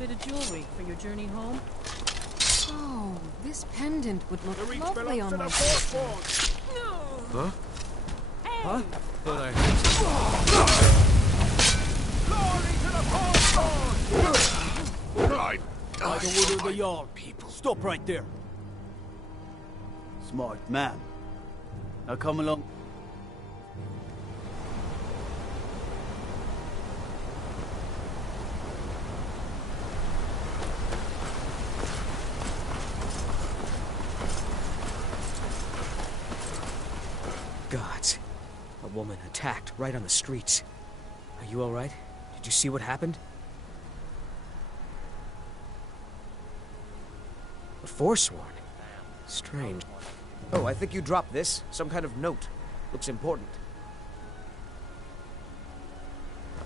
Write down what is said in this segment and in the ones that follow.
Bit of jewelry for your journey home? Oh, this pendant would look The reach lovely belongs on to my the sister. Force. Huh? Hey! Huh? Thought I... Glory to the Force! Right. By the wood of the yard, people. Stop right there. Smart man. Now come along. Gods. A woman attacked right on the streets. Are you alright? Did you see what happened? A forsworn. Strange. Oh, I think you dropped this. Some kind of note. Looks important.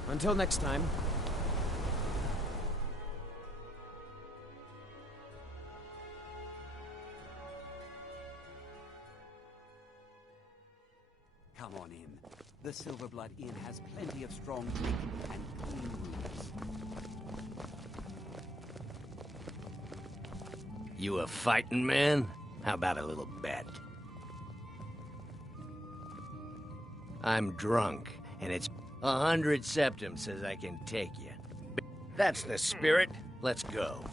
Until next time. Come on in. The Silverblood Inn has plenty of strong drink and clean rooms. You a fighting man? How about a little bet? I'm drunk, and it's 100 septum says I can take you. That's the spirit. Let's go.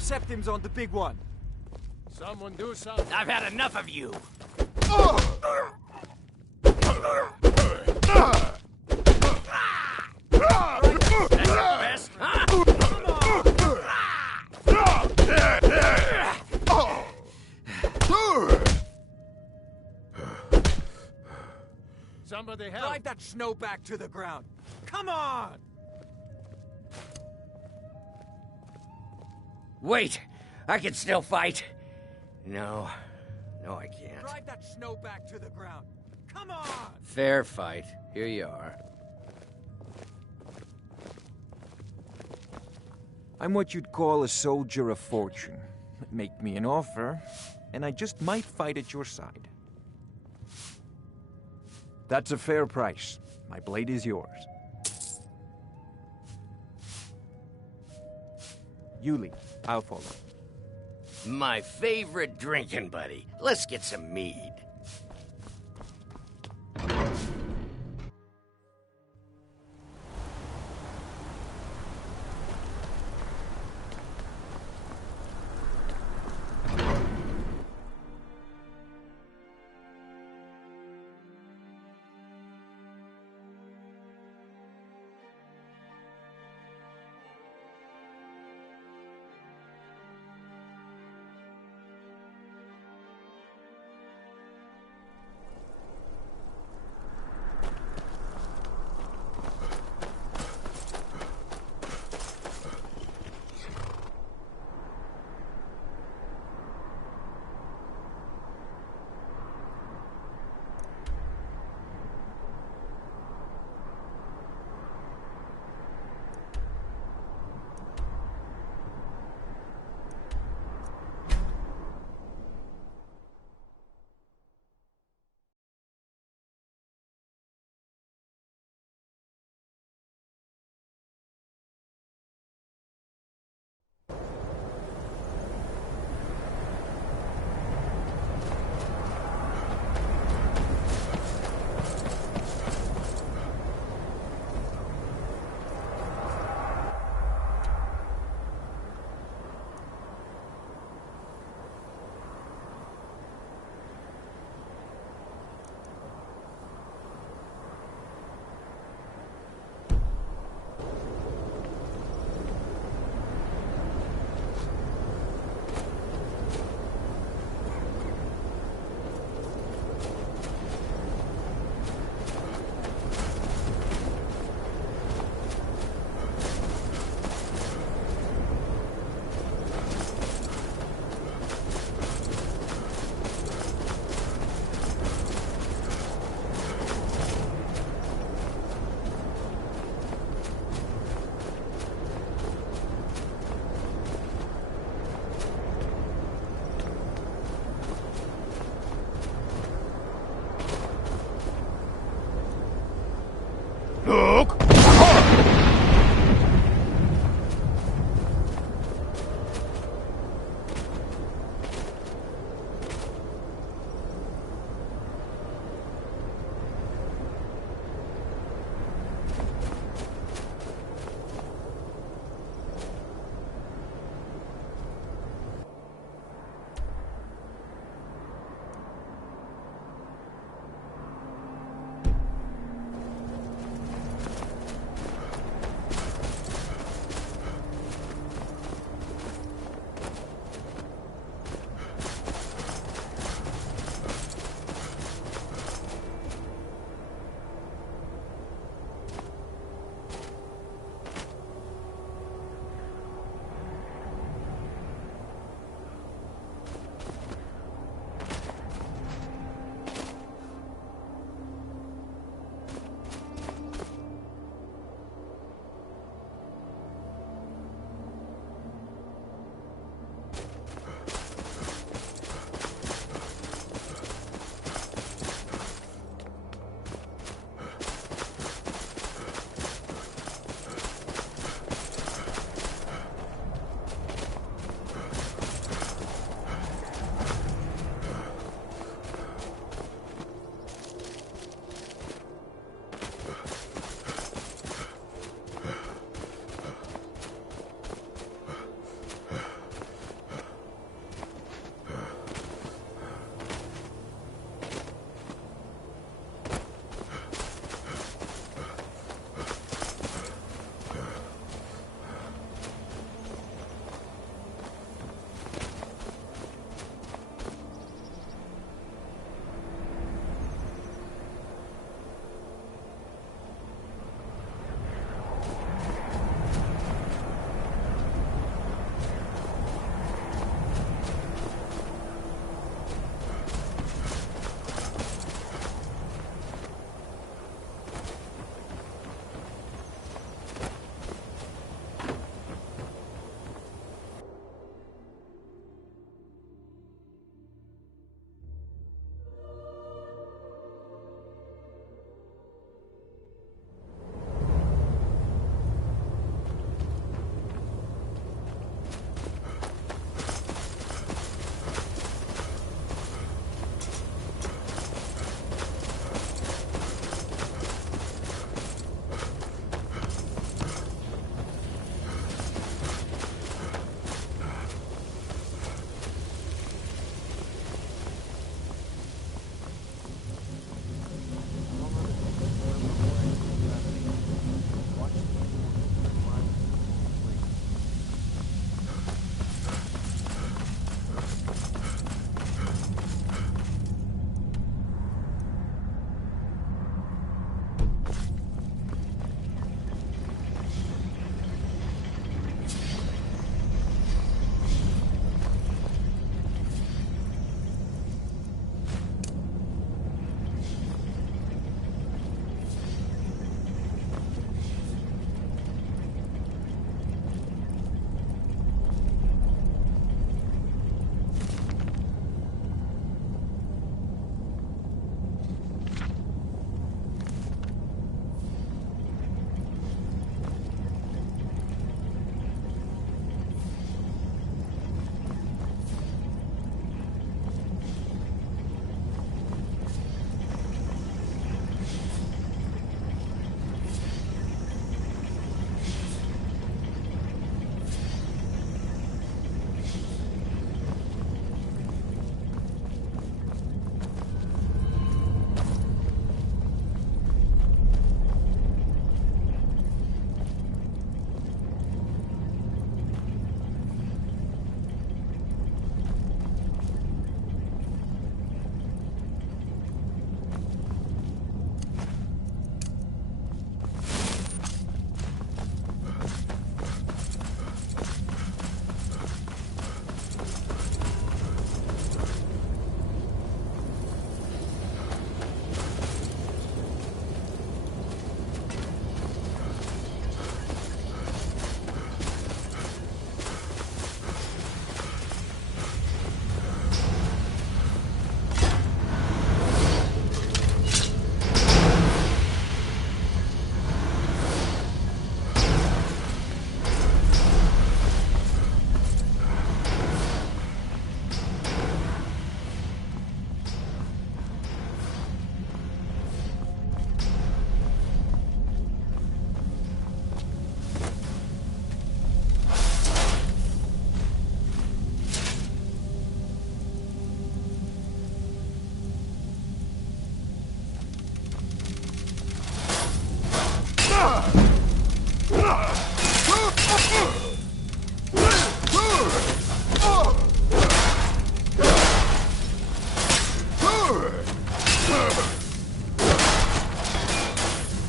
Septims on the big one. Someone do something. I've had enough of you. Best, huh? Somebody help. Drive that snow back to the ground. Come on! Wait, I can still fight. No, I can't. Drive that snow back to the ground. Come on! Fair fight. Here you are. I'm what you'd call a soldier of fortune. Make me an offer, and I just might fight at your side. That's a fair price. My blade is yours. You lead. I'll follow. My favorite drinking buddy. Let's get some mead.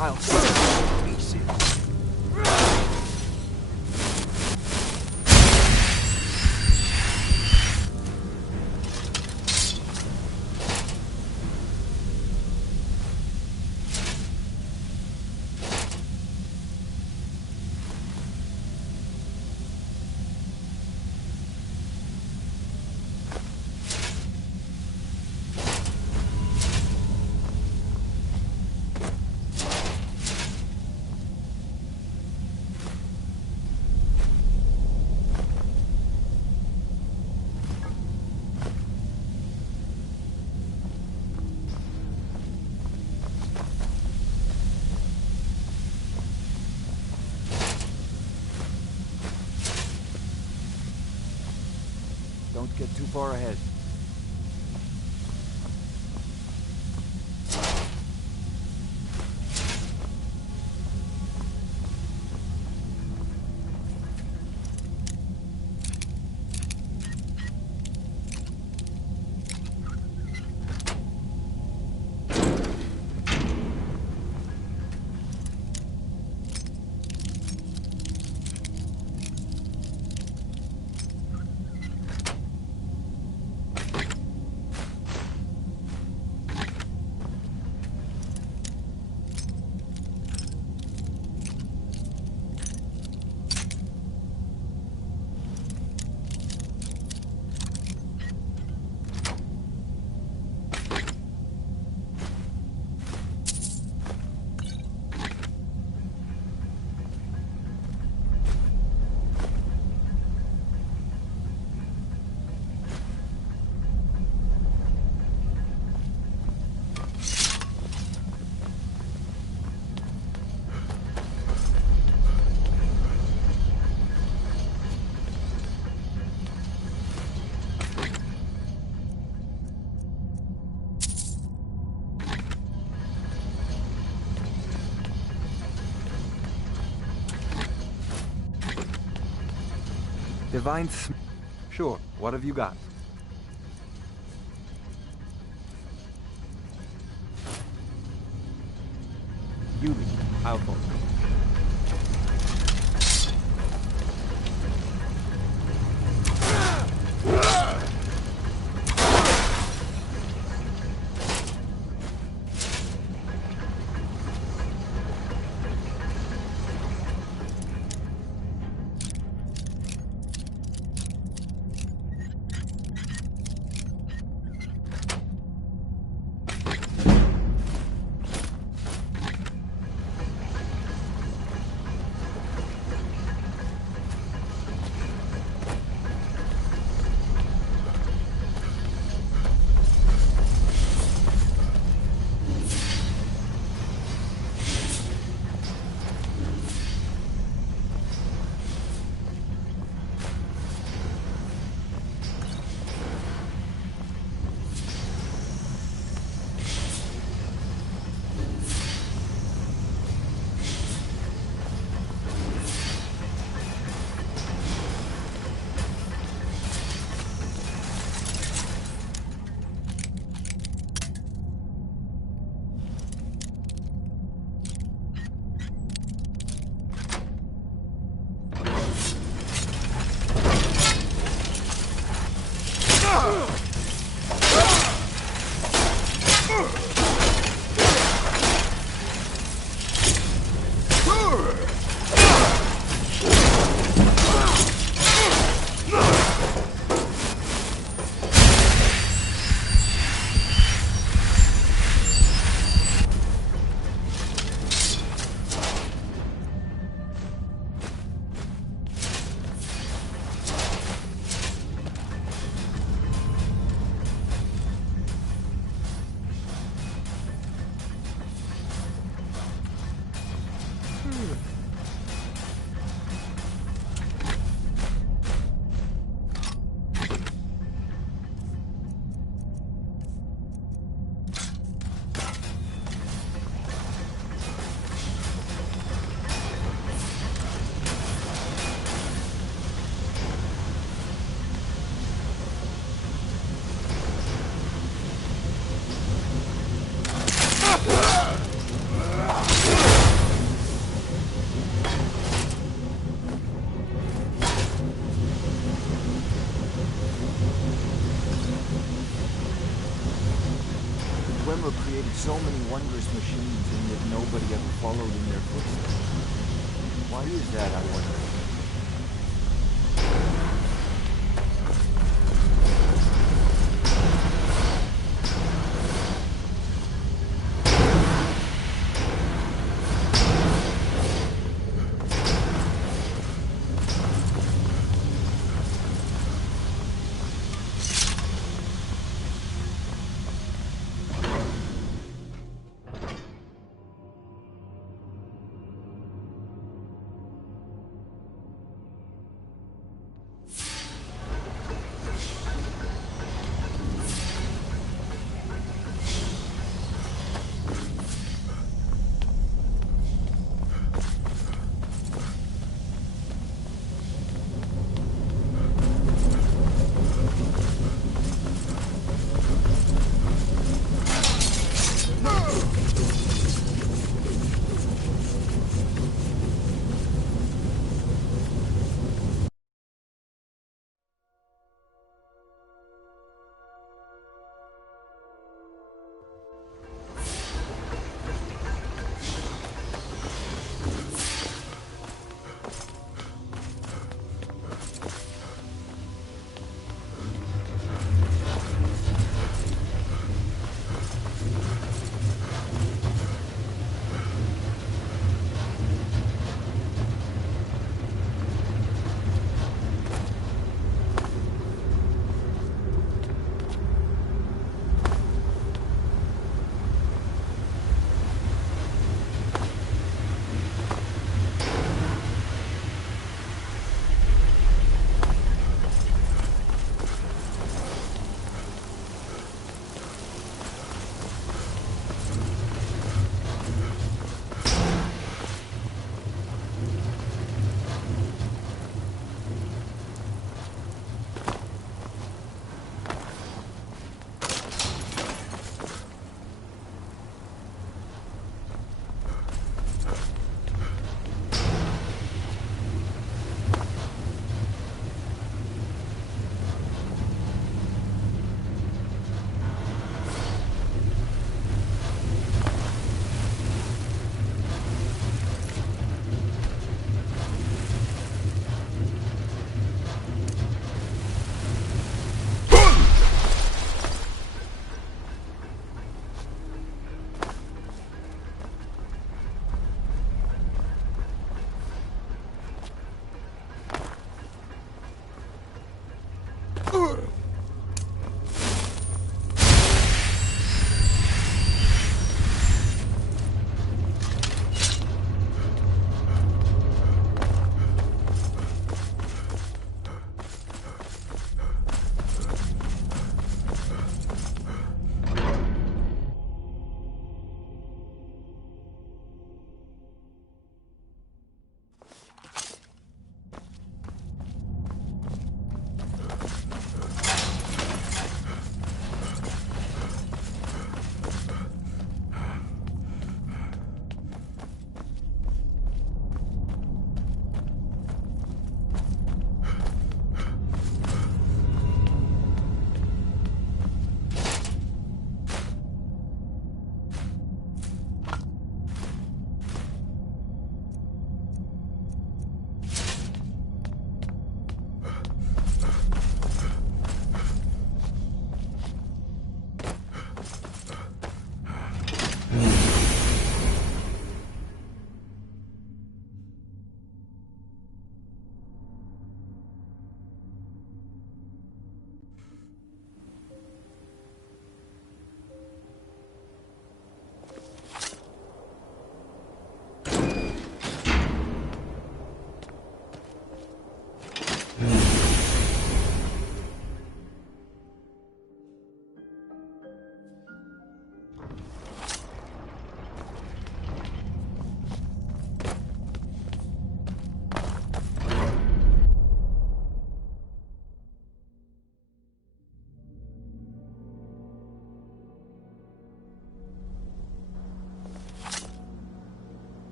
I'll set you to pieces. Don't get too far ahead. Divine Sure, what have you got? You lead. I'll follow. Emperor created so many wondrous machines and yet nobody ever followed in their footsteps. Why is that, I wonder?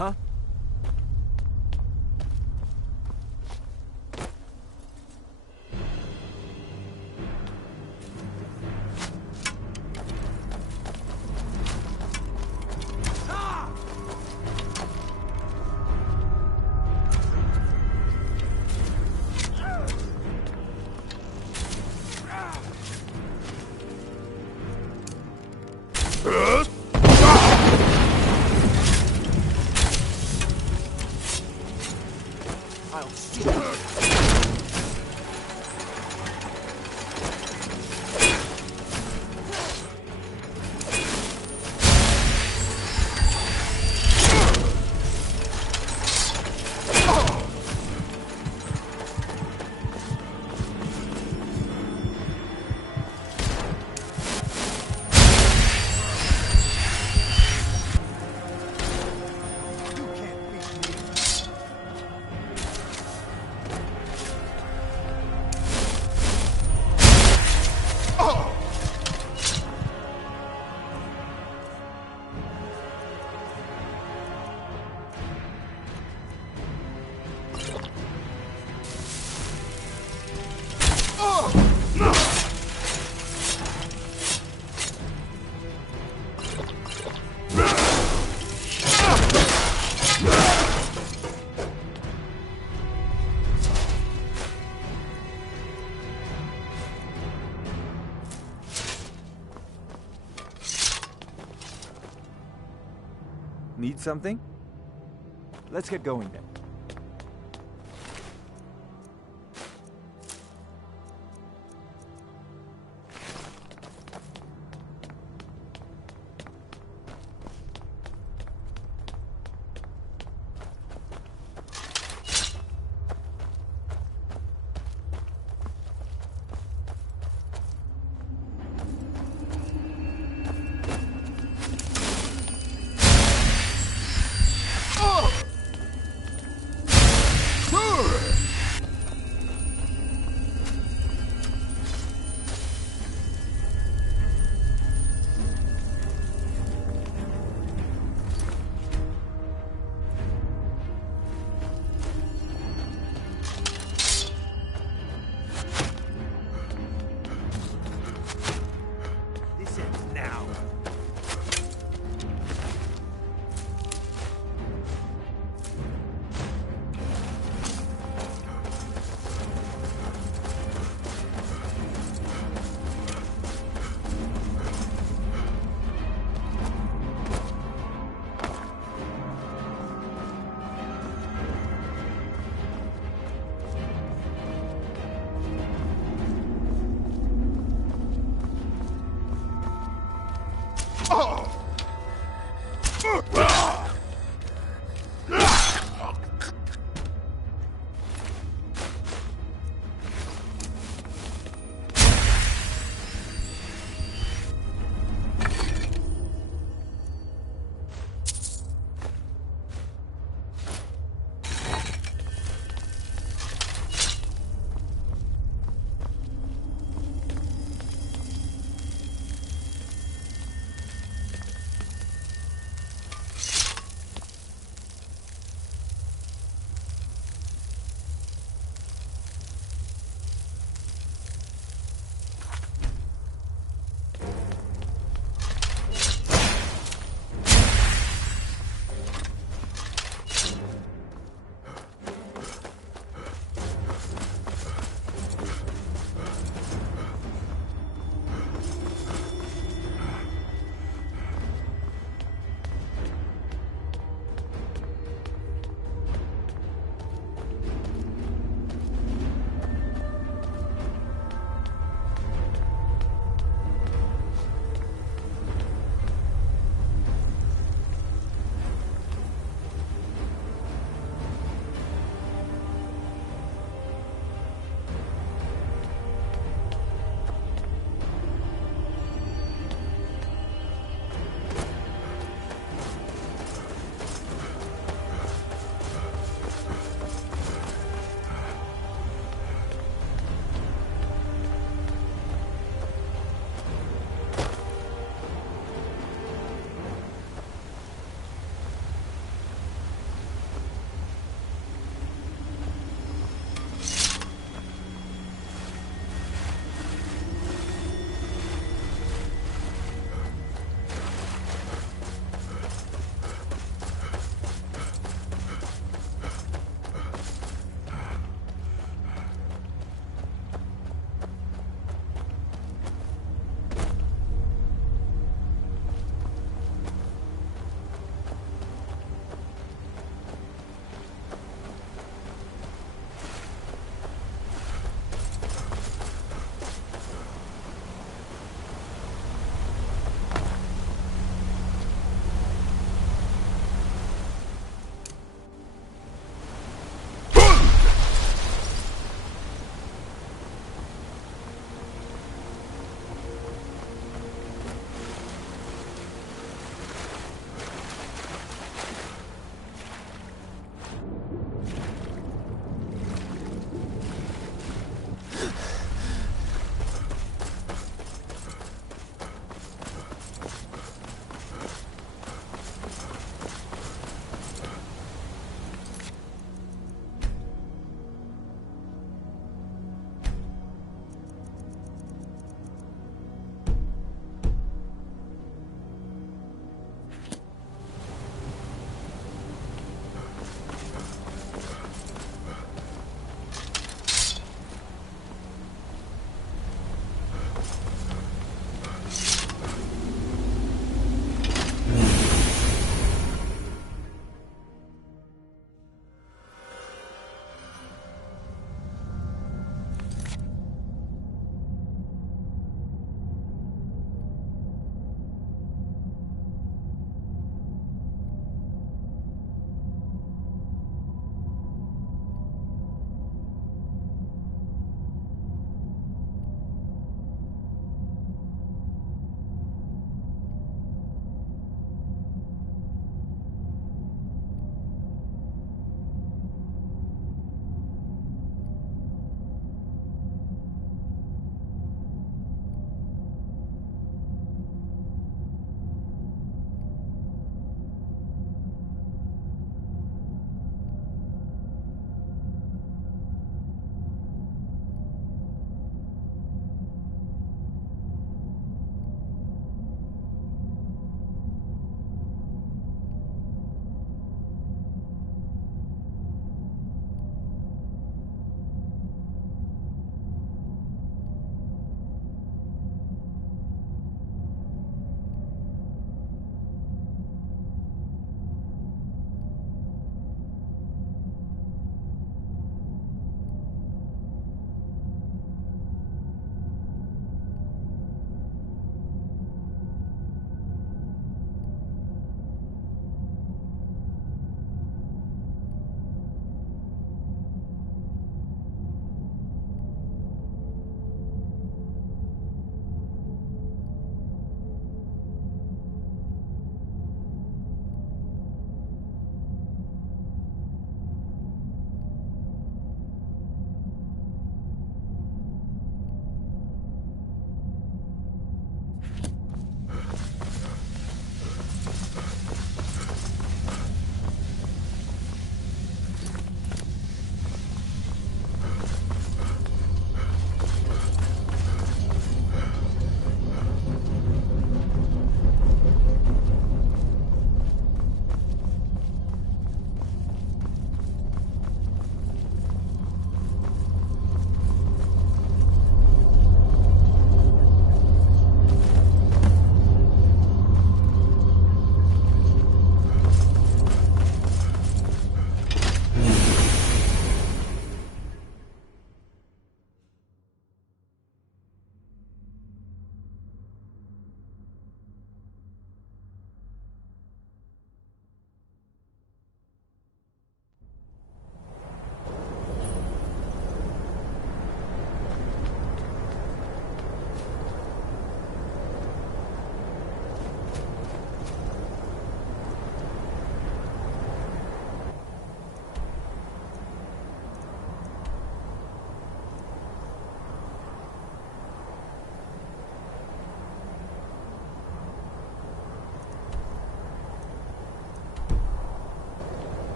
Huh? Need something? Let's get going then.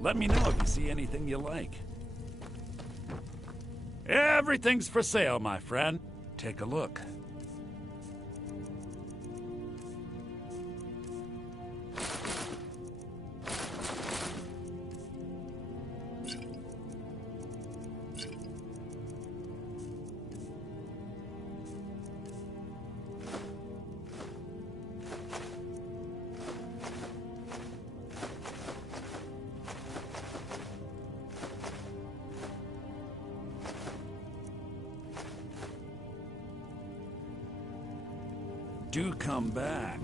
Let me know if you see anything you like. Everything's for sale, my friend. Take a look. Do come back.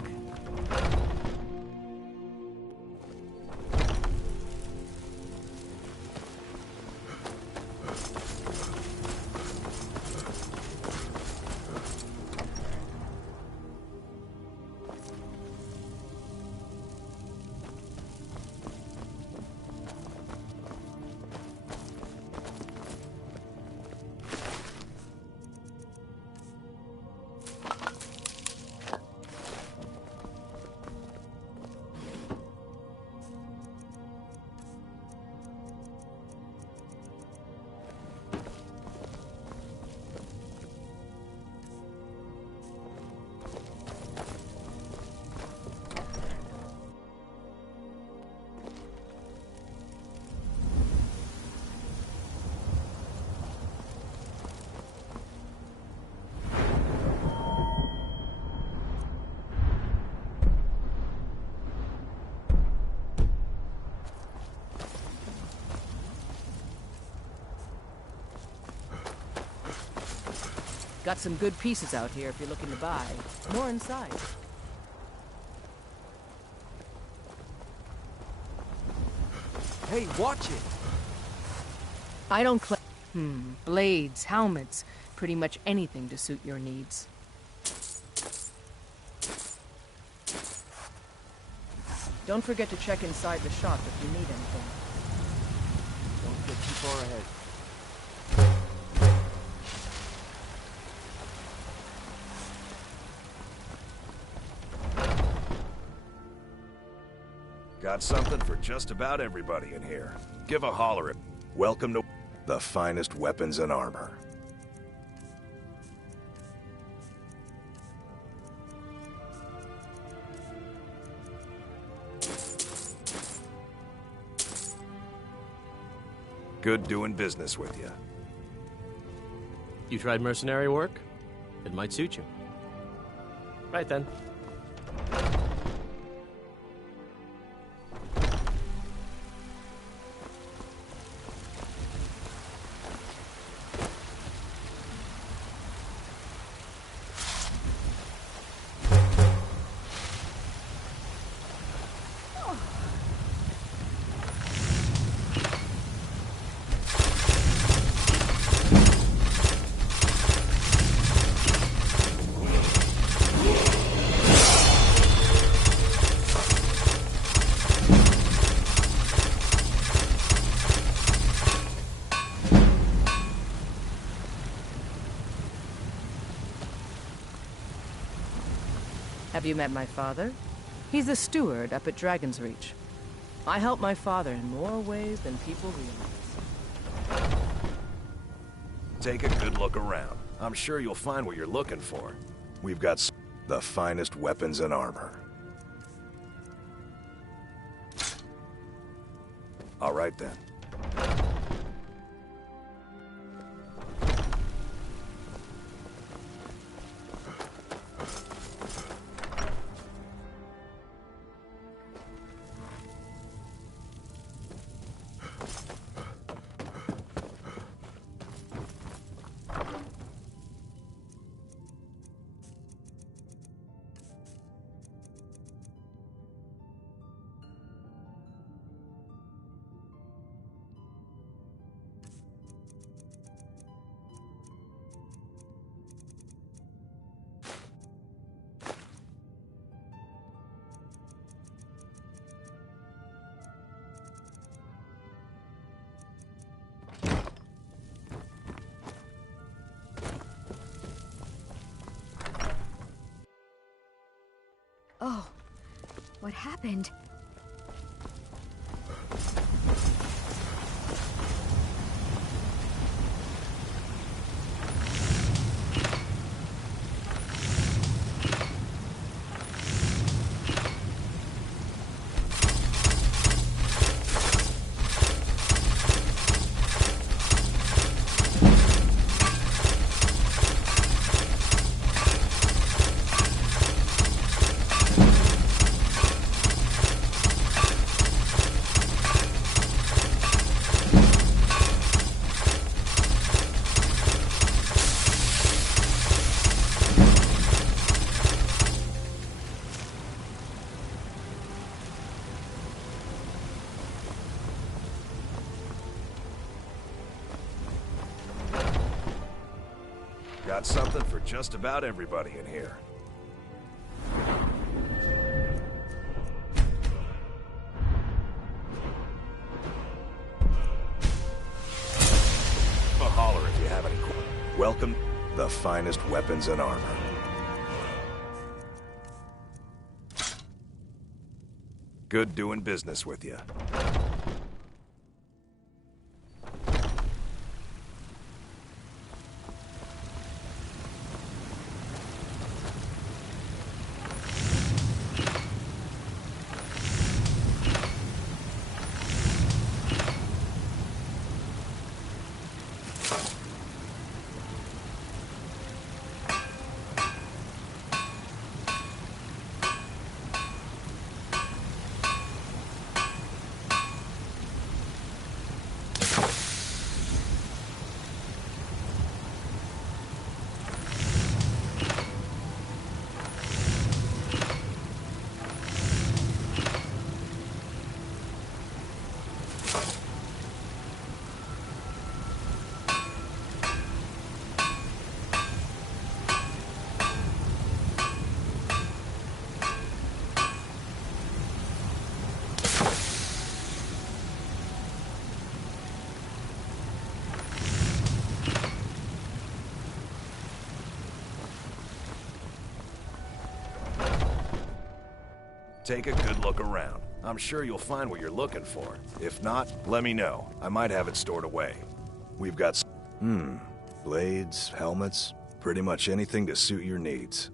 Got some good pieces out here if you're looking to buy. More inside. Hey, watch it! I don't blades, helmets, pretty much anything to suit your needs. Don't forget to check inside the shop if you need anything. Don't get too far ahead. Got something for just about everybody in here. Give a holler at... Welcome to the finest weapons and armor. Good doing business with you. You tried mercenary work? It might suit you. Right then. Have you met my father? He's the steward up at Dragon's Reach. I help my father in more ways than people realize. Take a good look around. I'm sure you'll find what you're looking for. We've got the finest weapons and armor. All right then. Oh, what happened? got something for just about everybody in here. A holler if you have any questions. Welcome, the finest weapons and armor. Good doing business with you. Take a good look around. I'm sure you'll find what you're looking for. If not, let me know. I might have it stored away. We've got blades, helmets, pretty much anything to suit your needs.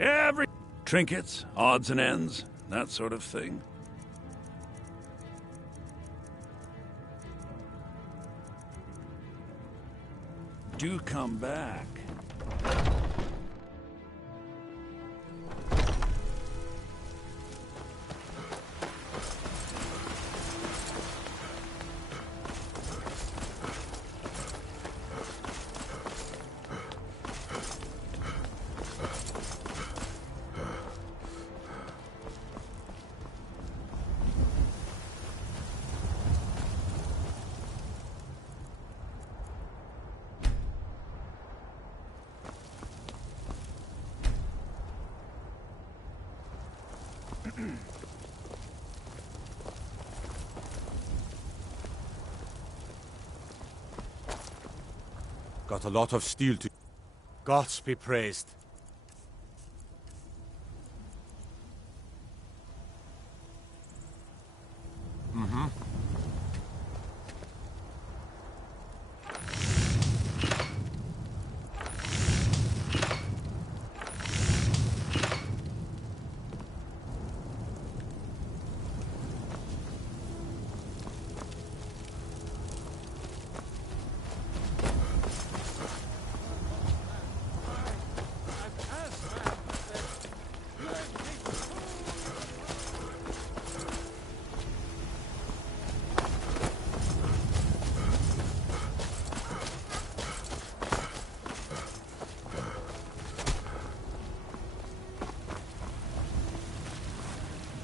Every trinkets, odds and ends, that sort of thing. Do come back. Got a lot of steel to... Gods be praised.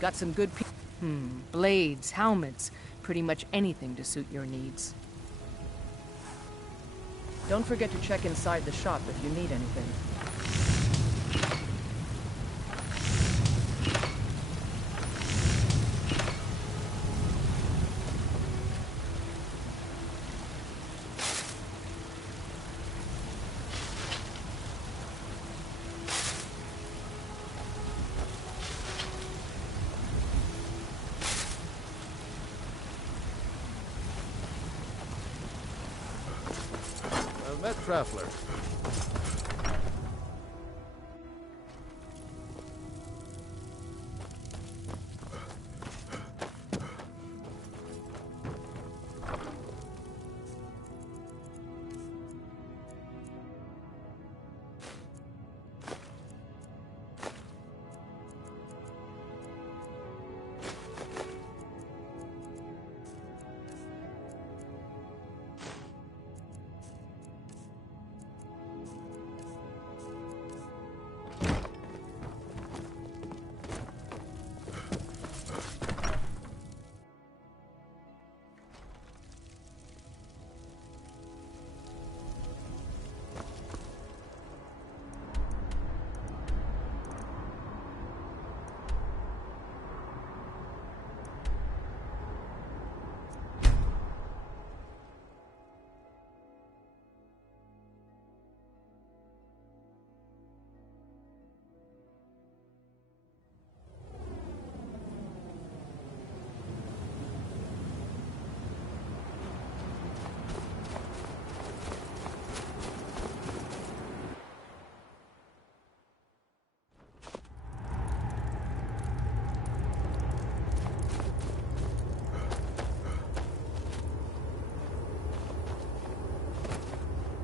Got some good blades, helmets, pretty much anything to suit your needs. Don't forget to check inside the shop if you need anything. that, traveler?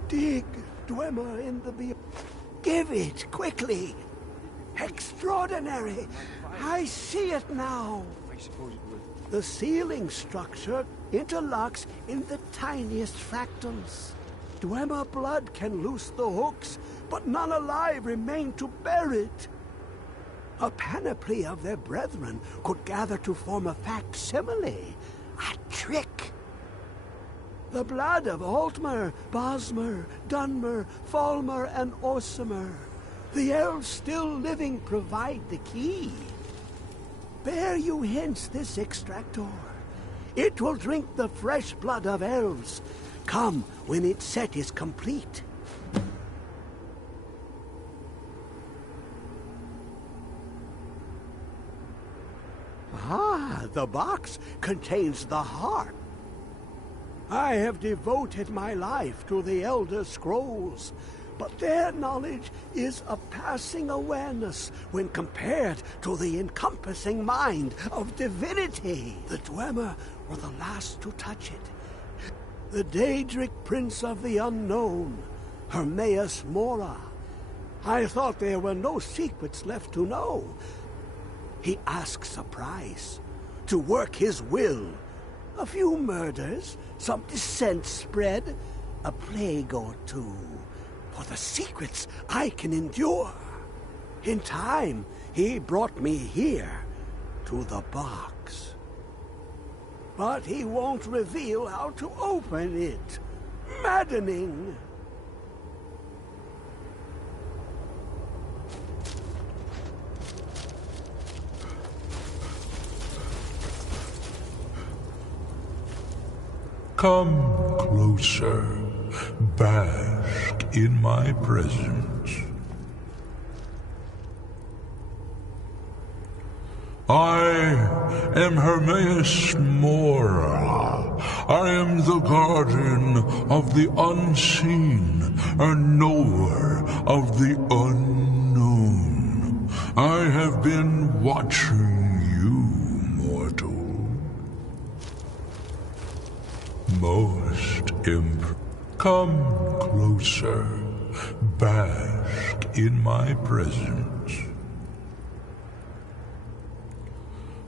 Dig, Dwemer, in the be. Give it, quickly! Extraordinary! I see it now! I suppose it would. The ceiling structure interlocks in the tiniest fractals. Dwemer blood can loose the hooks, but none alive remain to bear it. A panoply of their brethren could gather to form a facsimile, a trick. The blood of Altmer, Bosmer, Dunmer, Falmer, and Orsimer. The elves still living provide the key. Bear you hence this extractor. It will drink the fresh blood of elves. Come when its set is complete. Ah, the box contains the heart. I have devoted my life to the Elder Scrolls, but their knowledge is a passing awareness when compared to the encompassing mind of divinity. The Dwemer were the last to touch it. The Daedric Prince of the Unknown, Hermaeus Mora. I thought there were no secrets left to know. He asks a price, to work his will. A few murders, some dissent spread, a plague or two. For the secrets I can endure. In time, he brought me here, to the box. But he won't reveal how to open it. Maddening! Come closer, bask in my presence. I am Hermaeus Mora. I am the guardian of the unseen, a knower of the unknown. I have been watching you, mortal. Most come closer, bask in my presence.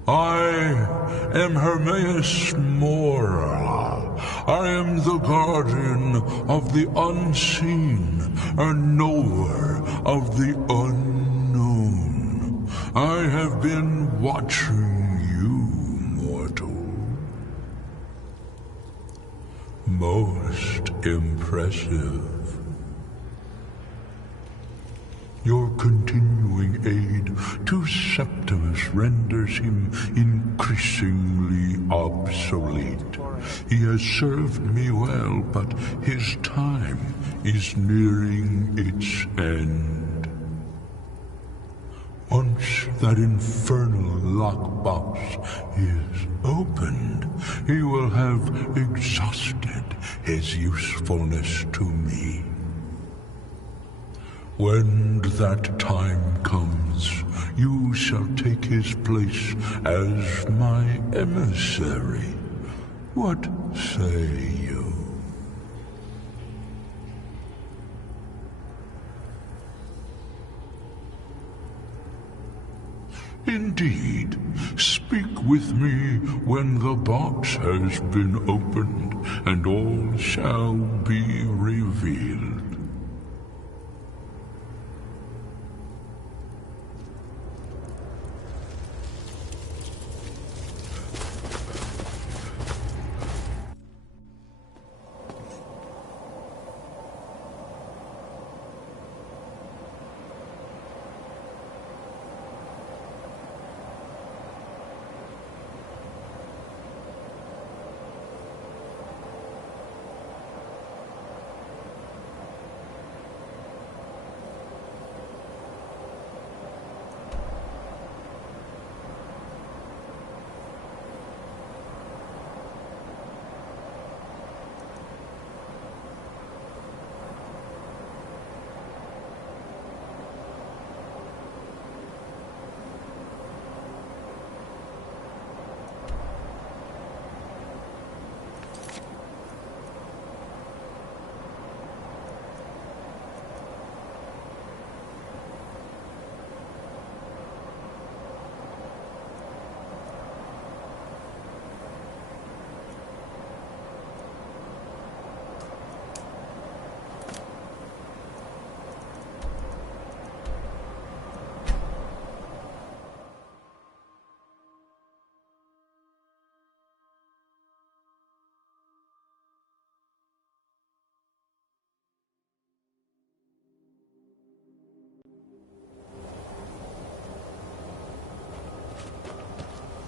I am Hermaeus Mora. I am the guardian of the unseen, a knower of the unknown. I have been watching you, mortal. Most impressive. Your continuing aid to Septimus renders him increasingly obsolete. He has served me well, but his time is nearing its end. Once that infernal lockbox is opened, he will have exhausted his usefulness to me. When that time comes, you shall take his place as my emissary. What say you? Indeed. Speak with me when the box has been opened, and all shall be revealed.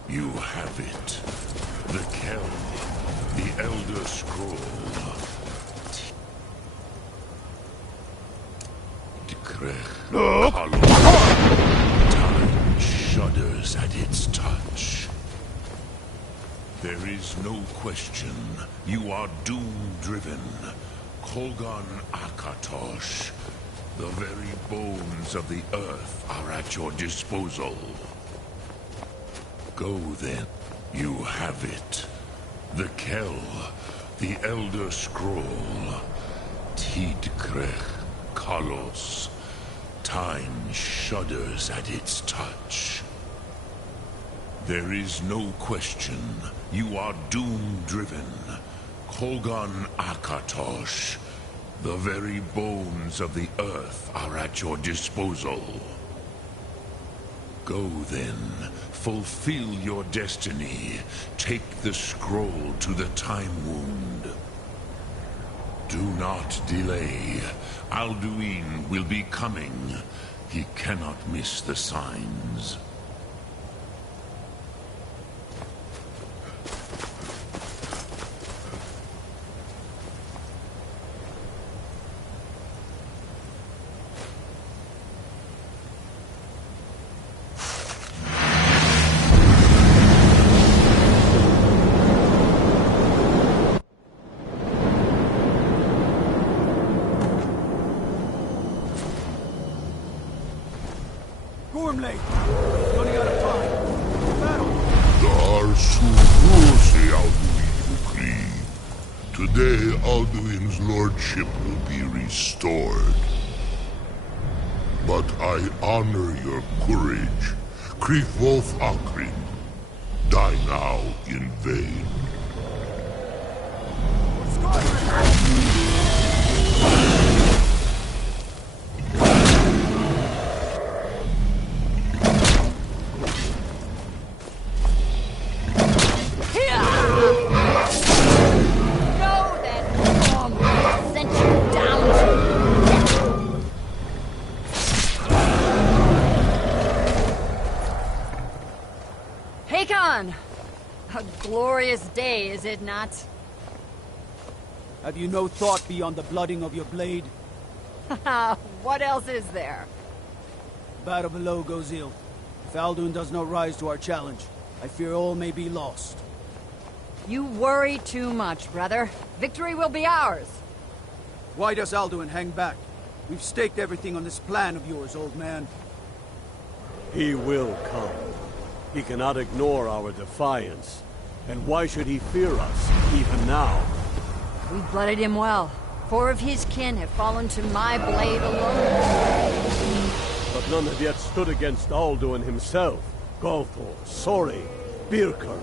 You have it. The Kell, the Elder Scroll. Time shudders at its touch. There is no question. You are doom-driven. Kolgan Akatosh. The very bones of the earth are at your disposal. Go then. You have it. The Kell, the Elder Scroll. Tidkrech Kalos. Time shudders at its touch. There is no question. You are doom-driven. Kolgan Akatosh. The very bones of the earth are at your disposal. Go then, fulfill your destiny. Take the scroll to the Time Wound. Do not delay. Alduin will be coming. He cannot miss the signs. Today, Alduin's lordship will be restored. But I honor your courage. Kriegwolf Akrin. Die now in vain. A glorious day, is it not? Have you no thought beyond the blooding of your blade? What else is there? Battle below goes ill. If Alduin does not rise to our challenge, I fear all may be lost. You worry too much, brother. Victory will be ours. Why does Alduin hang back? We've staked everything on this plan of yours, old man. He will come. He cannot ignore our defiance. And why should he fear us, even now? We blooded him well. 4 of his kin have fallen to my blade alone. But none have yet stood against Alduin himself. Golthor, Sori, Birker.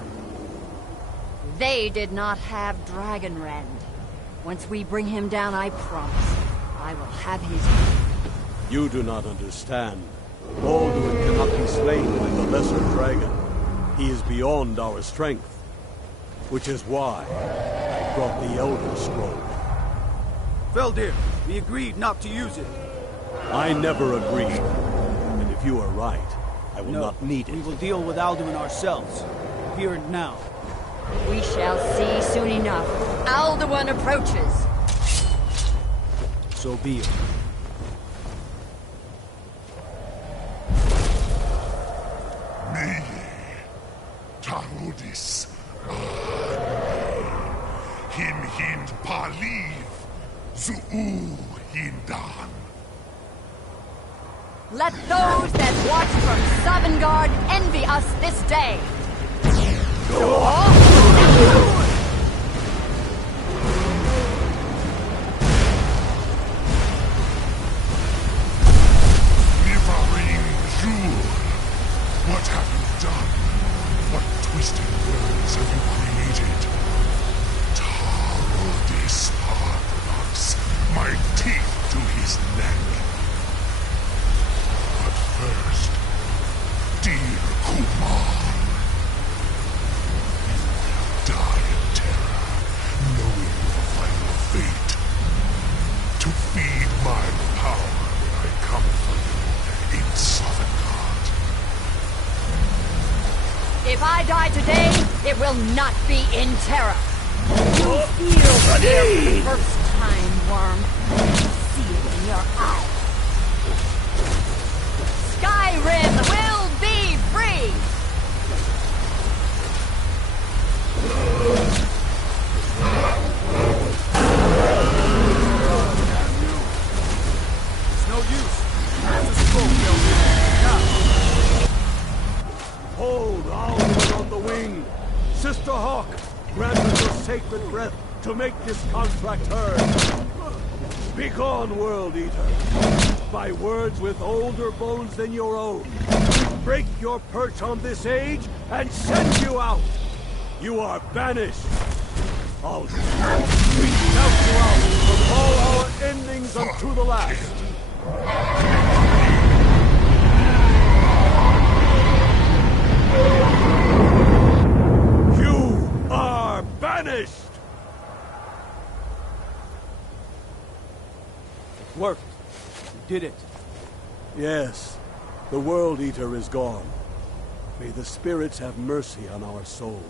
They did not have Dragonrend. Once we bring him down, I promise, I will have his... You do not understand. Alduin cannot be slain by the lesser dragon. He is beyond our strength. Which is why I brought the Elder Scroll. Veldir, we agreed not to use it. I never agreed. And if you are right, I will not need it. We will deal with Alduin ourselves. Here and now. We shall see soon enough. Alduin approaches. So be it. Me, Tarudis, Him Hind Paliv, Zuu Hindan. Let those that watch from Sovngarde envy us this day. Nivarim Jur, what have you done? What twisted words have you created? Tarudis Parthenos, my teeth to his neck. But first, dear Kumar, die in terror, knowing your final fate. To feed my power when I come for you in Sovngarde. If I die today, it will not be in terror. You feel fear for the first time, worm. See it in your eyes. Skyrim will be free! It's no use. There's a scroll, Veldir. Now. Hold Alduin on the wing. Sister Hawk, grant us your sacred breath to make this contract heard. Begone, World Eater. By words with older bones than your own, we break your perch on this age and send you out. You are banished. Alduin, we shout you out from all our endings unto the last. You are banished! It worked. We did it. Yes, the World Eater is gone. May the spirits have mercy on our souls.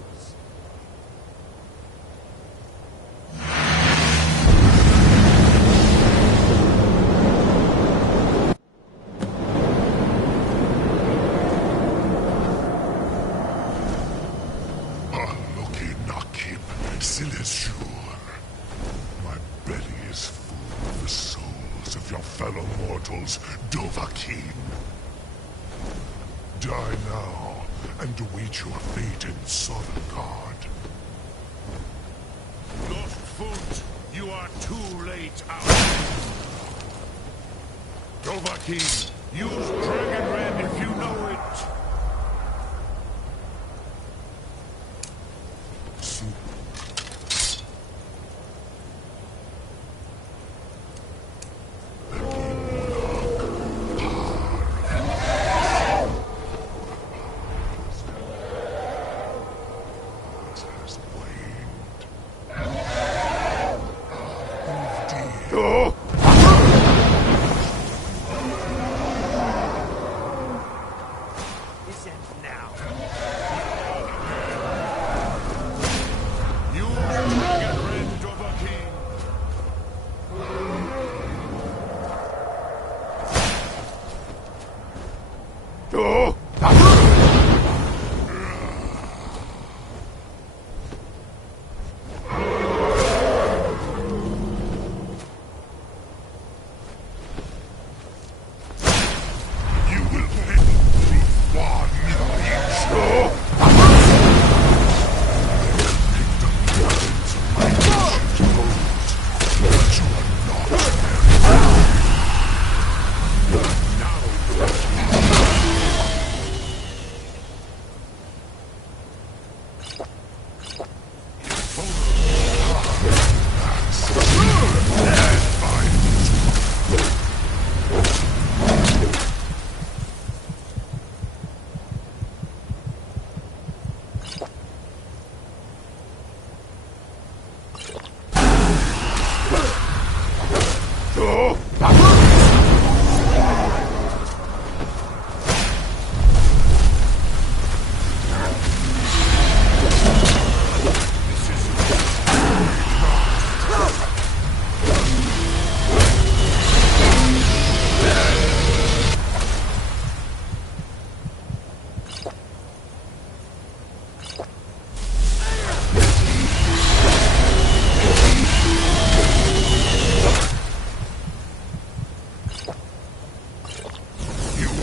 My belly is full of the souls of your fellow mortals, Dovahkiin. Die now, and await your fate in Sovngarde. Lost foot, you are too late out. Dovahkiin, use Dragonrend if you know it.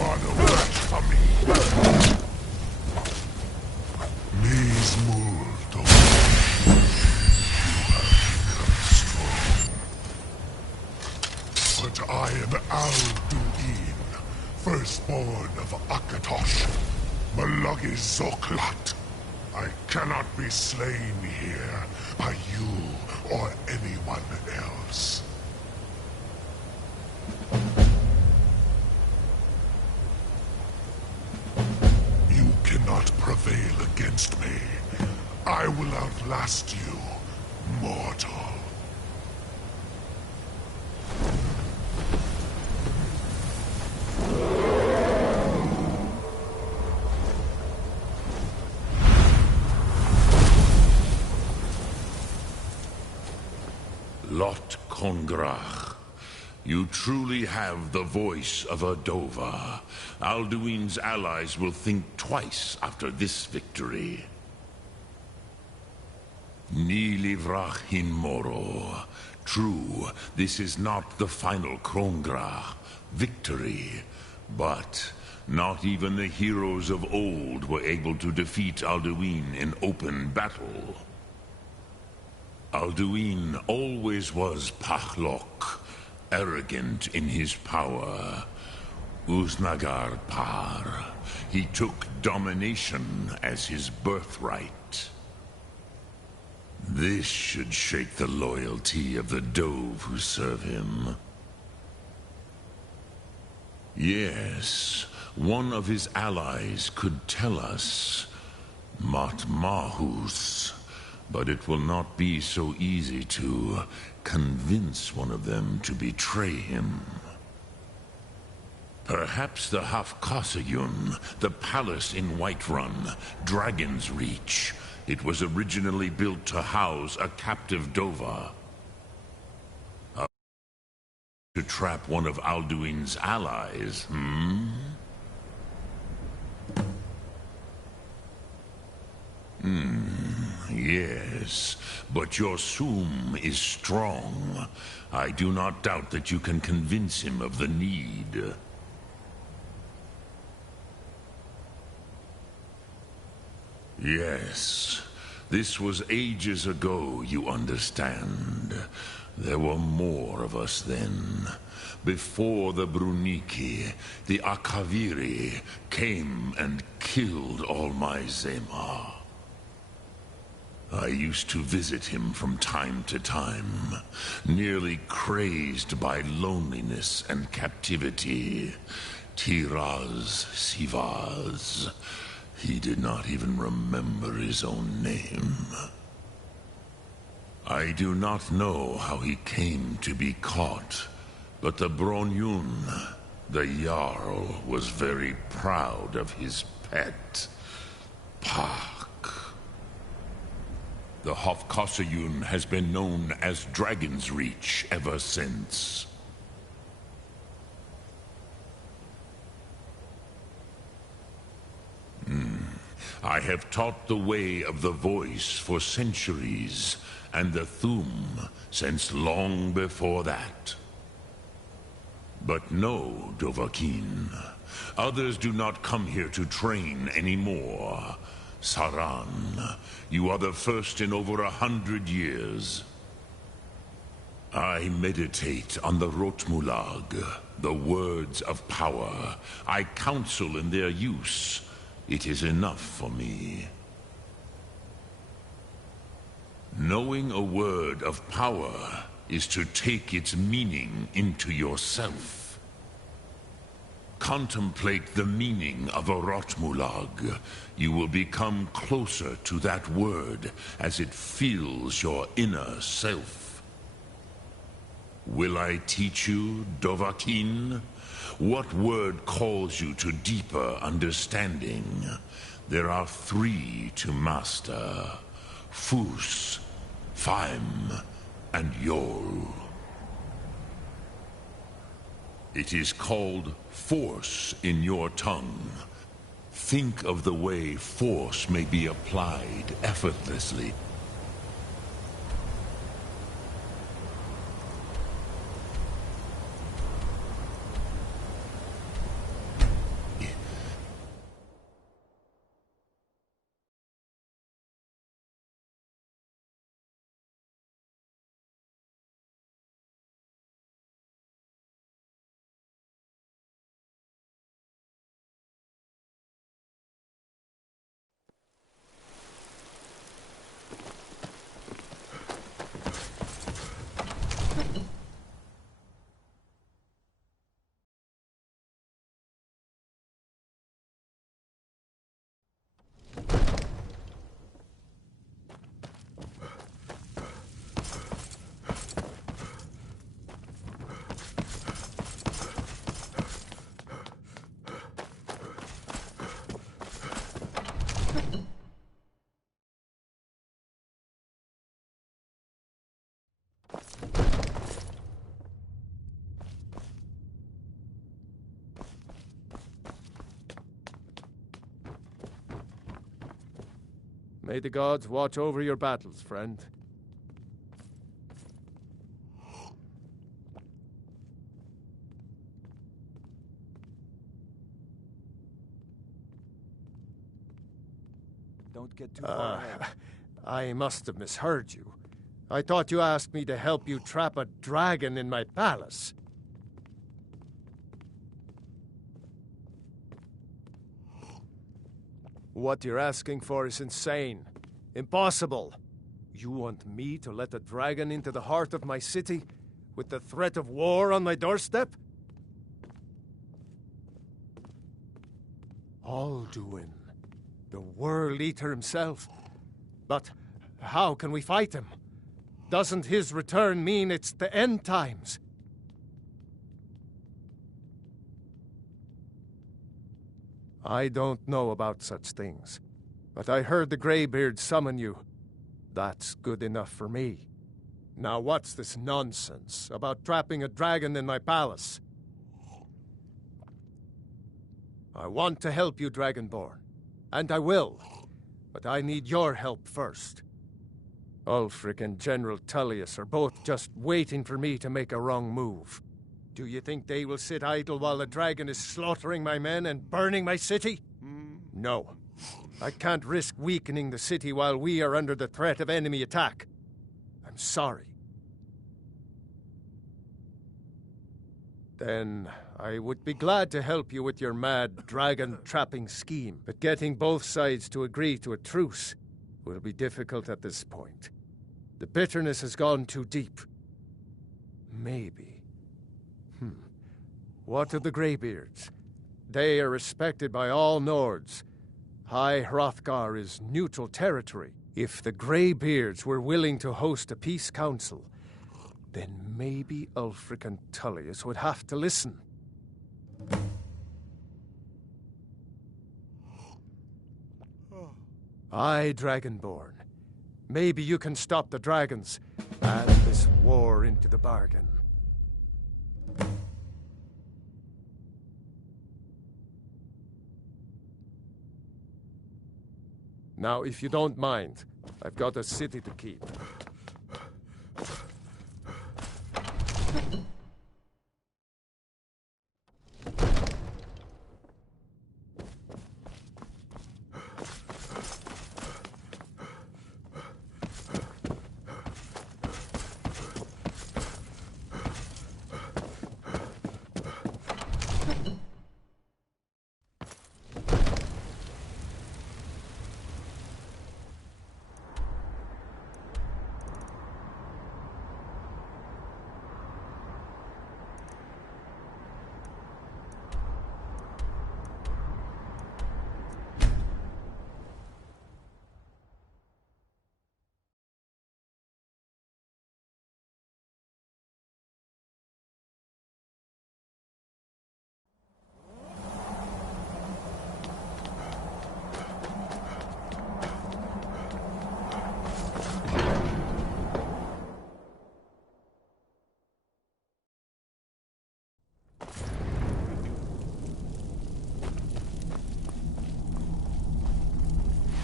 are no match for me. These Muldo. You have become strong. But I am Alduin, firstborn of Akatosh, Malagi Zoklat. I cannot be slain here by you or anyone else. You cannot prevail against me. I will outlast you, mortal. Lot Kongrach. You truly have the voice of a Dova. Alduin's allies will think twice after this victory. Ni livrach hin moro. True, this is not the final Kongrach victory, but not even the heroes of old were able to defeat Alduin in open battle. Alduin always was Pachlok, arrogant in his power. Uznagar Par. He took domination as his birthright. This should shake the loyalty of the Dove who serve him. Yes, one of his allies could tell us. Matmahus. But it will not be so easy to convince one of them to betray him. Perhaps the Hafkasayun, the palace in Whiterun, Dragon's Reach. It was originally built to house a captive Dova. To trap one of Alduin's allies, Yes, but your Sum is strong. I do not doubt that you can convince him of the need. Yes, this was ages ago, you understand. There were more of us then. Before the Bruniki, the Akaviri came and killed all my Zema. I used to visit him from time to time, nearly crazed by loneliness and captivity. Tiraz Sivaz. He did not even remember his own name. I do not know how he came to be caught, but the Bronyun, the Jarl, was very proud of his pet, Pak. The Hofkasayun has been known as Dragon's Reach ever since. I have taught the way of the voice for centuries, and the Thum since long before that. But no, Dovahkiin. Others do not come here to train anymore. Saran, you are the first in over 100 years. I meditate on the Rotmulag, the words of power. I counsel in their use. It is enough for me. Knowing a word of power is to take its meaning into yourself. Contemplate the meaning of a Rotmulag. You will become closer to that word as it fills your inner self. Will I teach you, Dovahkiin? What word calls you to deeper understanding? There are 3 to master. Fus, Faim, and Yol. It is called force in your tongue. Think of the way force may be applied effortlessly. May the gods watch over your battles, friend. Don't get too far ahead. I must have misheard you. I thought you asked me to help you trap a dragon in my palace. What you're asking for is insane. Impossible. You want me to let a dragon into the heart of my city with the threat of war on my doorstep? Alduin, the World Eater himself. But how can we fight him? Doesn't his return mean it's the end times? I don't know about such things, but I heard the Greybeard summon you. That's good enough for me. Now what's this nonsense about trapping a dragon in my palace? I want to help you, Dragonborn, and I will, but I need your help first. Ulfric and General Tullius are both just waiting for me to make a wrong move. Do you think they will sit idle while the dragon is slaughtering my men and burning my city? No. I can't risk weakening the city while we are under the threat of enemy attack. I'm sorry. Then I would be glad to help you with your mad dragon-trapping scheme, but getting both sides to agree to a truce will be difficult at this point. The bitterness has gone too deep. Maybe. What of the Greybeards? They are respected by all Nords. High Hrothgar is neutral territory. If the Greybeards were willing to host a peace council, then maybe Ulfric and Tullius would have to listen. Aye, Dragonborn. Maybe you can stop the dragons, and this war into the bargain. Now, if you don't mind, I've got a city to keep.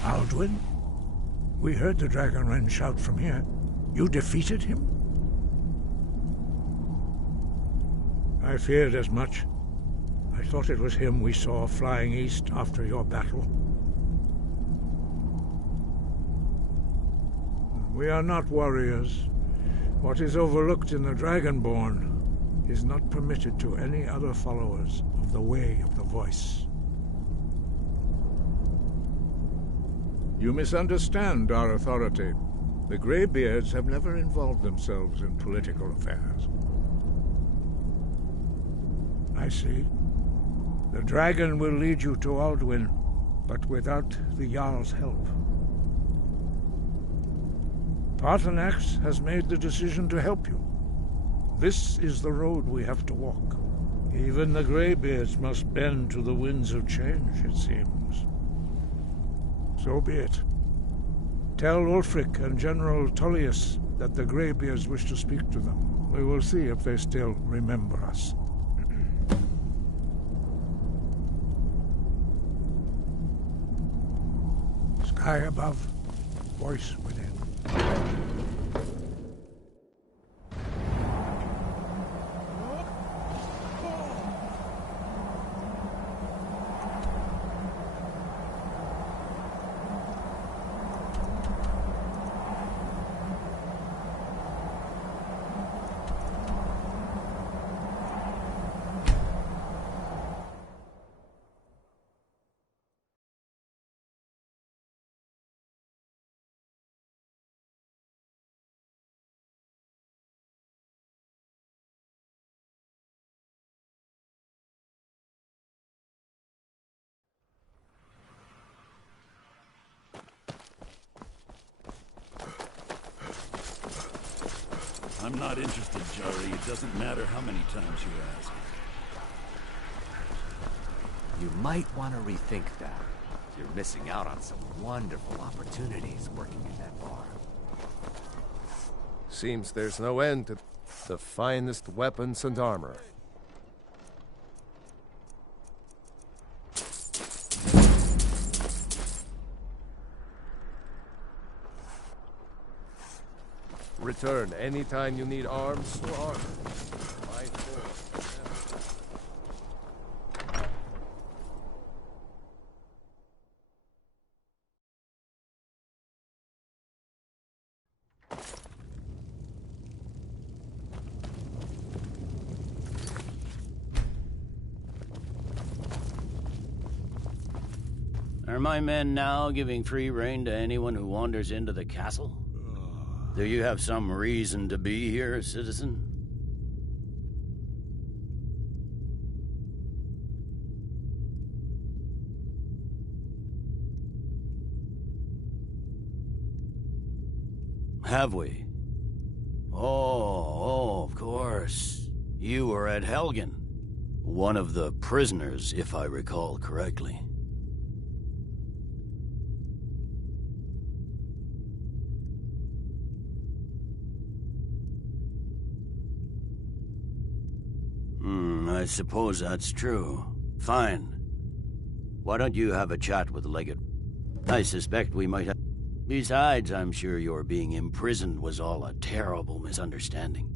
Alduin? We heard the Dragonren shout from here. You defeated him? I feared as much. I thought it was him we saw flying east after your battle. We are not warriors. What is overlooked in the Dragonborn is not permitted to any other followers of the Way of the Voice. You misunderstand our authority. The Greybeards have never involved themselves in political affairs. I see. The dragon will lead you to Alduin, but without the Jarl's help. Paarthurnax has made the decision to help you. This is the road we have to walk. Even the Greybeards must bend to the winds of change, it seems. So be it. Tell Ulfric and General Tullius that the Greybeards wish to speak to them. We will see if they still remember us. Sky above, voice within. I'm not interested, Joey. It doesn't matter how many times you ask. You might want to rethink that. You're missing out on some wonderful opportunities working in that bar. Seems there's no end to the finest weapons and armor. Return anytime you need arms or armor. My force. Are my men now giving free rein to anyone who wanders into the castle? Do you have some reason to be here, citizen? Have we? Oh, of course. You were at Helgen. One of the prisoners, if I recall correctly. I suppose that's true. Fine. Why don't you have a chat with Leggett? I suspect we might have... Besides, I'm sure your being imprisoned was all a terrible misunderstanding.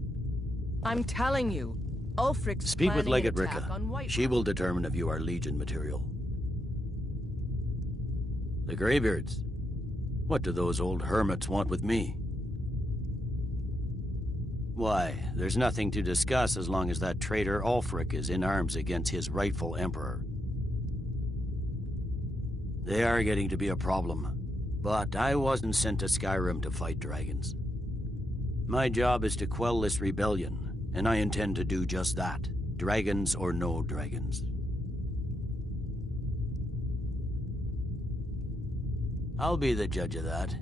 I'm telling you, Ulfric's Speak with planning an Leggett attack on Ricka. She will determine if you are Legion material. The Greybeards? What do those old hermits want with me? Why, there's nothing to discuss as long as that traitor Ulfric is in arms against his rightful emperor. They are getting to be a problem. But I wasn't sent to Skyrim to fight dragons. My job is to quell this rebellion, and I intend to do just that. Dragons or no dragons. I'll be the judge of that.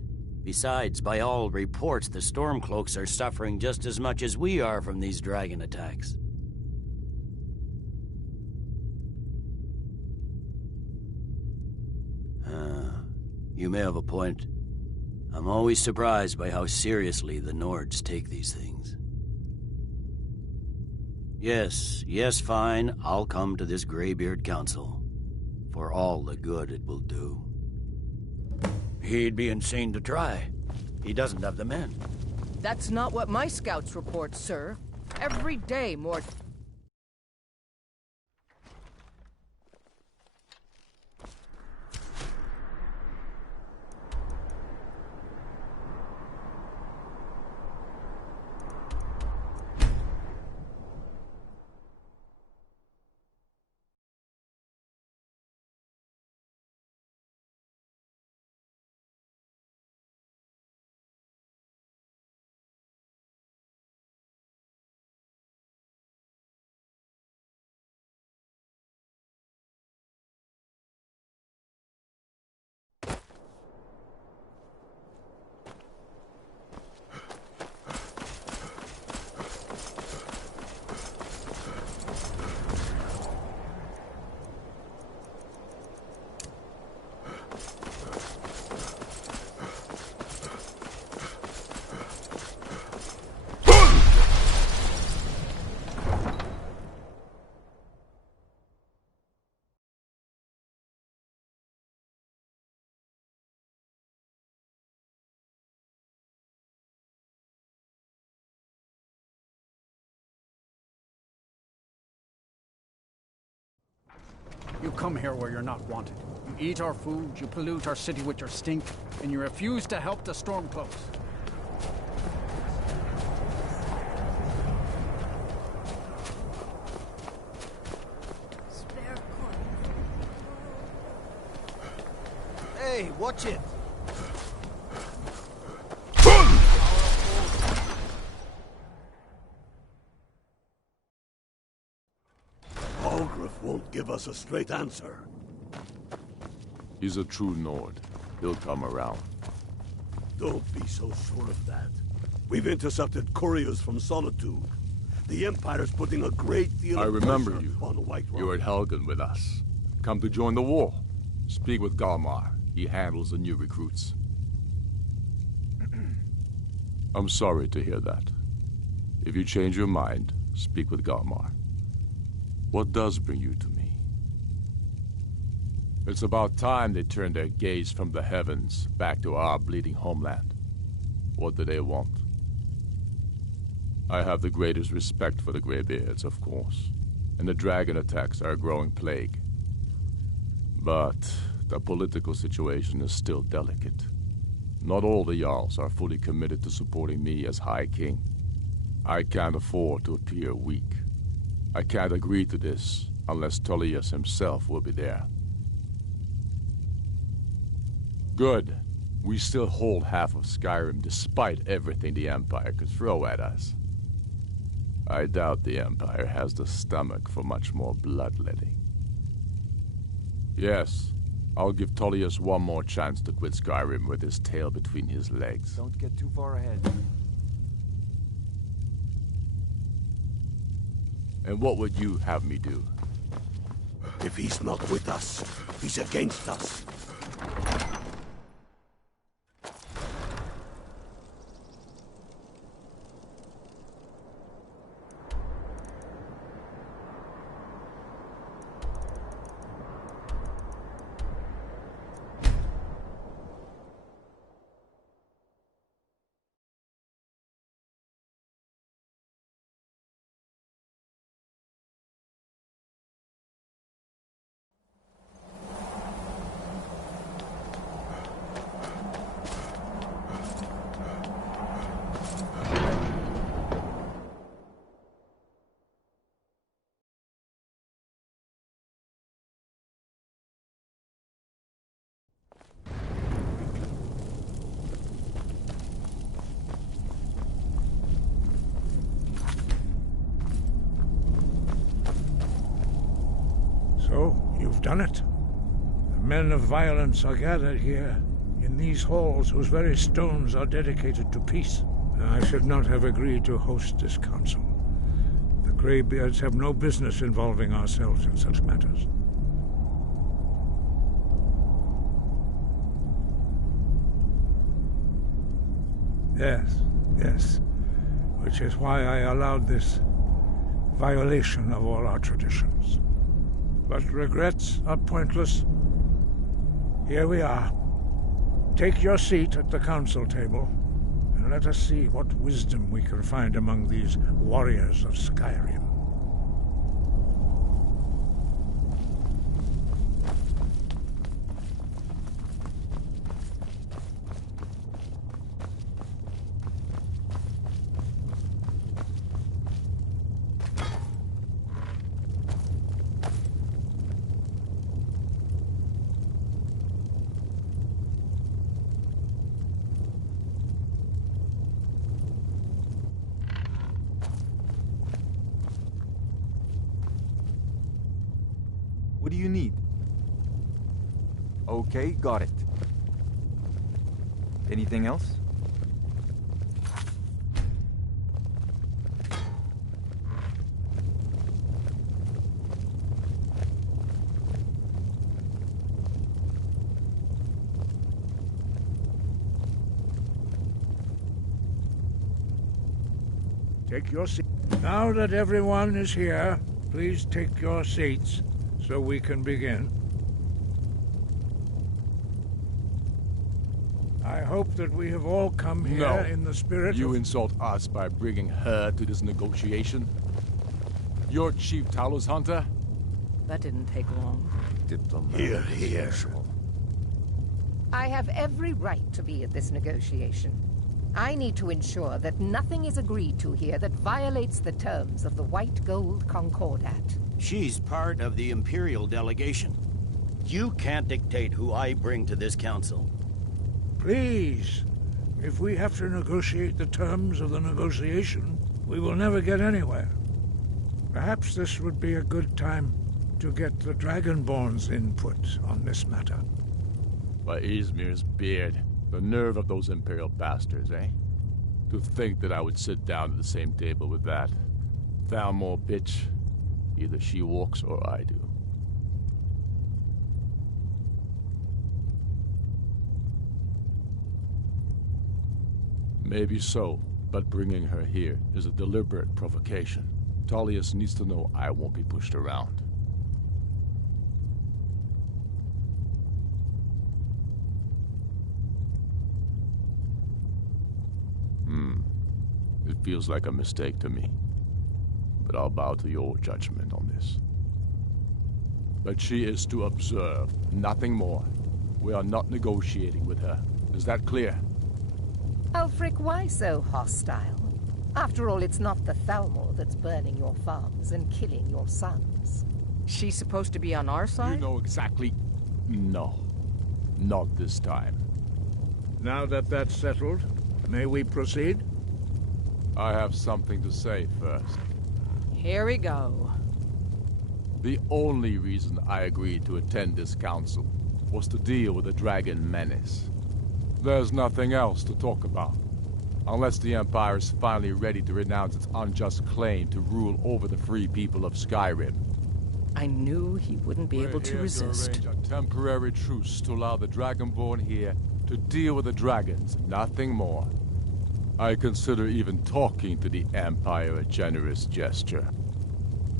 Besides, by all reports, the Stormcloaks are suffering just as much as we are from these dragon attacks. You may have a point. I'm always surprised by how seriously the Nords take these things. Yes, fine. I'll come to this Greybeard Council. For all the good it will do. He'd be insane to try. He doesn't have the men. That's not what my scouts report, sir. Every day more... You come here where you're not wanted. You eat our food, you pollute our city with your stink, and you refuse to help the Stormcloaks. Hey, watch it! Algriff won't give us a straight answer. He's a true Nord. He'll come around. Don't be so sure of that. We've intercepted couriers from Solitude. The Empire's putting a great deal I of remember pressure you. on the White Run. You were at Helgen with us. Come to join the war. Speak with Galmar. He handles the new recruits. I'm sorry to hear that. If you change your mind, speak with Galmar. What does bring you to me? It's about time they turned their gaze from the heavens back to our bleeding homeland. What do they want? I have the greatest respect for the Greybeards, of course, and the dragon attacks are a growing plague. But the political situation is still delicate. Not all the Jarls are fully committed to supporting me as High King. I can't afford to appear weak. I can't agree to this unless Tullius himself will be there. Good. We still hold half of Skyrim despite everything the Empire could throw at us. I doubt the Empire has the stomach for much more bloodletting. Yes, I'll give Tullius one more chance to quit Skyrim with his tail between his legs. Don't get too far ahead. And what would you have me do? If he's not with us, he's against us. So, you've done it. The men of violence are gathered here, in these halls whose very stones are dedicated to peace. I should not have agreed to host this council. The Greybeards have no business involving ourselves in such matters. Yes. Which is why I allowed this violation of all our traditions. But regrets are pointless. Here we are. Take your seat at the council table, and let us see what wisdom we can find among these warriors of Skyrim. What do you need? Okay, got it. Anything else? Take your seat. Now that everyone is here, please take your seats so we can begin. I hope that we have all come here in the spirit You of... insult us by bringing her to this negotiation? You're Chief Talos Hunter? That didn't take long. Here, here. I have every right to be at this negotiation. I need to ensure that nothing is agreed to here that violates the terms of the White Gold Concordat. She's part of the Imperial delegation. You can't dictate who I bring to this council. Please. If we have to negotiate the terms of the negotiation, we will never get anywhere. Perhaps this would be a good time to get the Dragonborn's input on this matter. By Izmir's beard, the nerve of those Imperial bastards, eh? To think that I would sit down at the same table with that. Thalmor bitch. Either she walks or I do. Maybe so, but bringing her here is a deliberate provocation. Tullius needs to know I won't be pushed around. It feels like a mistake to me. But I'll bow to your judgment on this. But she is to observe, nothing more. We are not negotiating with her. Is that clear? Ulfric, why so hostile? After all, it's not the Thalmor that's burning your farms and killing your sons. She's supposed to be on our side? You know exactly... No. Not this time. Now that that's settled, may we proceed? I have something to say first. Here we go. The only reason I agreed to attend this council was to deal with the dragon menace. There's nothing else to talk about. Unless the Empire is finally ready to renounce its unjust claim to rule over the free people of Skyrim. I knew he wouldn't be able to resist. To arrange a temporary truce to allow the Dragonborn here to deal with the dragons, nothing more. I consider even talking to the Empire a generous gesture.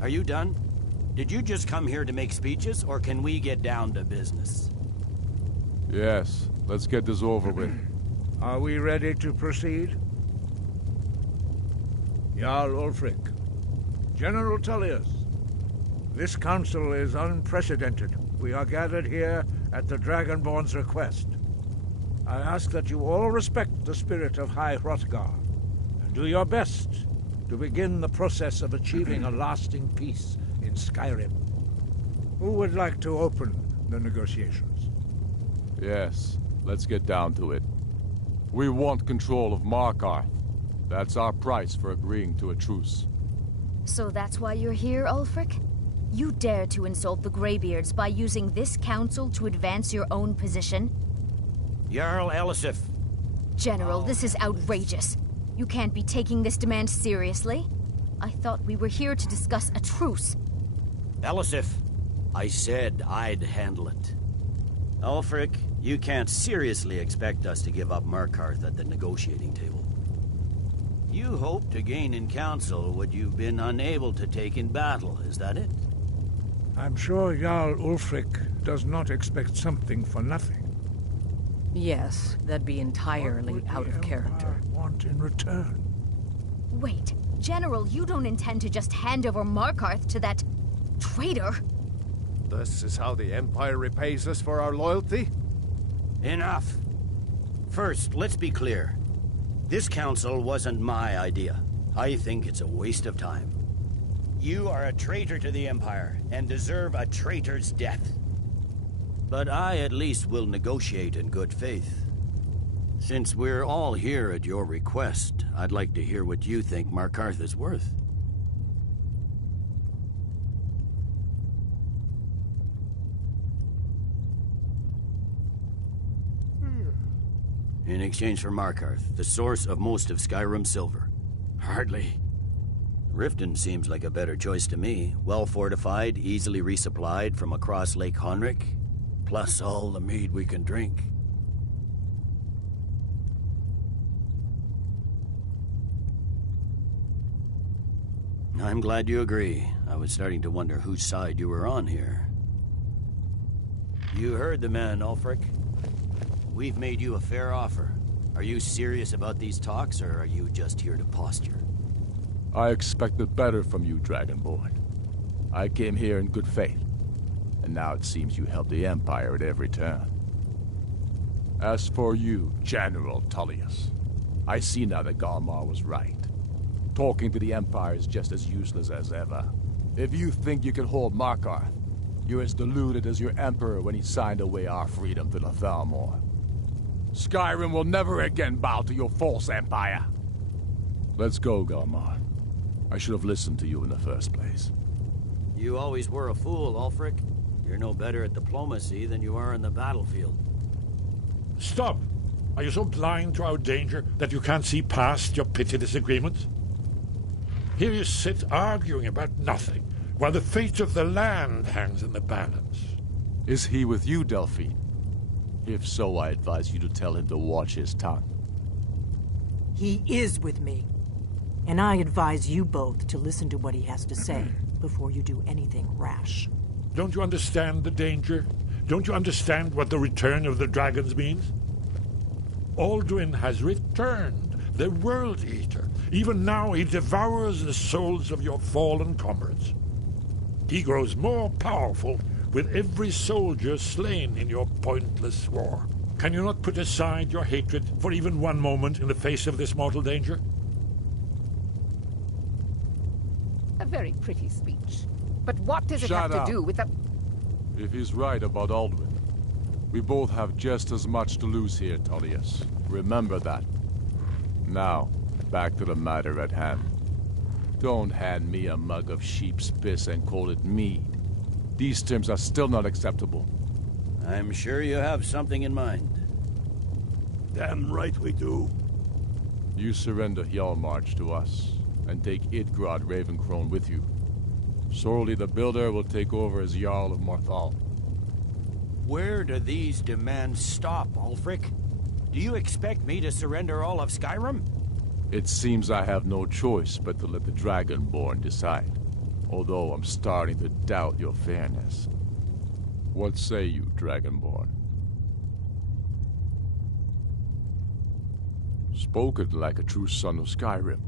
Are you done? Did you just come here to make speeches, or can we get down to business? Yes, let's get this over with. Are we ready to proceed? Jarl Ulfric, General Tullius, this council is unprecedented. We are gathered here at the Dragonborn's request. I ask that you all respect the spirit of High Hrothgar, and do your best to begin the process of achieving a lasting peace in Skyrim. Who would like to open the negotiations? Yes, let's get down to it. We want control of Markarth. That's our price for agreeing to a truce. So that's why you're here, Ulfric? You dare to insult the Greybeards by using this council to advance your own position? Jarl Elisif. General, this is outrageous. You can't be taking this demand seriously. I thought we were here to discuss a truce. Elisif, I said I'd handle it. Ulfric, you can't seriously expect us to give up Markarth at the negotiating table. You hope to gain in council what you've been unable to take in battle, is that it? I'm sure Jarl Ulfric does not expect something for nothing. Yes, that'd be entirely out of character. Want in return? Wait, General, you don't intend to just hand over Markarth to that traitor? This is how the Empire repays us for our loyalty? Enough. First, let's be clear. This council wasn't my idea. I think it's a waste of time. You are a traitor to the Empire, and deserve a traitor's death. But I at least will negotiate in good faith. Since we're all here at your request, I'd like to hear what you think Markarth is worth. In exchange for Markarth, the source of most of Skyrim's silver. Hardly. Riften seems like a better choice to me. Well fortified, easily resupplied from across Lake Honric. Plus all the mead we can drink. I'm glad you agree. I was starting to wonder whose side you were on here. You heard the man, Ulfric. We've made you a fair offer. Are you serious about these talks, or are you just here to posture? I expected better from you, Dragonborn. I came here in good faith. and now it seems you help the Empire at every turn. As for you, General Tullius, I see now that Galmar was right. Talking to the Empire is just as useless as ever. If you think you can hold Markarth, you're as deluded as your Emperor when he signed away our freedom to the Thalmor. Skyrim will never again bow to your false empire. Let's go, Galmar. I should have listened to you in the first place. You always were a fool, Ulfric. You're no better at diplomacy than you are in the battlefield. Stop! Are you so blind to our danger that you can't see past your petty disagreements? Here you sit arguing about nothing, while the fate of the land hangs in the balance. Is he with you, Delphine? If so, I advise you to tell him to watch his tongue. He is with me. And I advise you both to listen to what he has to say before you do anything rash. Don't you understand the danger? Don't you understand what the return of the dragons means? Alduin has returned, the World Eater. Even now he devours the souls of your fallen comrades. He grows more powerful with every soldier slain in your pointless war. Can you not put aside your hatred for even one moment in the face of this mortal danger? A very pretty speech. But what does it have to do with the... If he's right about Alduin, we both have just as much to lose here, Tullius. Remember that. Now, back to the matter at hand. Don't hand me a mug of sheep's piss and call it mead. These terms are still not acceptable. I'm sure you have something in mind. Damn right we do. You surrender Hjalmarch to us, and take Idgrod Ravencrone with you. Sorli the Builder will take over as Jarl of Morthal. Where do these demands stop, Ulfric? Do you expect me to surrender all of Skyrim? It seems I have no choice but to let the Dragonborn decide, although I'm starting to doubt your fairness. What say you, Dragonborn? Spoken like a true son of Skyrim.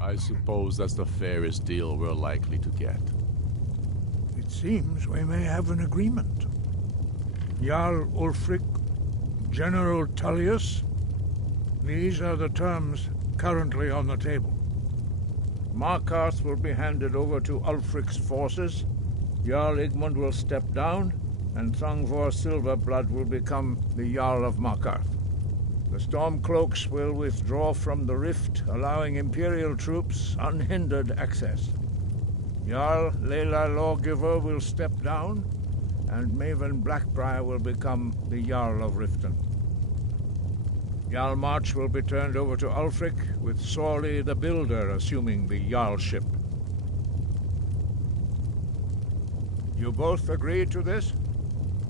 I suppose that's the fairest deal we're likely to get. It seems we may have an agreement. Jarl Ulfric, General Tullius, these are the terms currently on the table. Markarth will be handed over to Ulfric's forces, Jarl Igmund will step down, and Thongvor Silverblood will become the Jarl of Markarth. The Stormcloaks will withdraw from the rift, allowing Imperial troops unhindered access. Jarl Layla Lawgiver will step down, and Maven Blackbriar will become the Jarl of Riften. Hjalmarch will be turned over to Ulfric, with Sorli the Builder assuming the Jarlship. You both agree to this?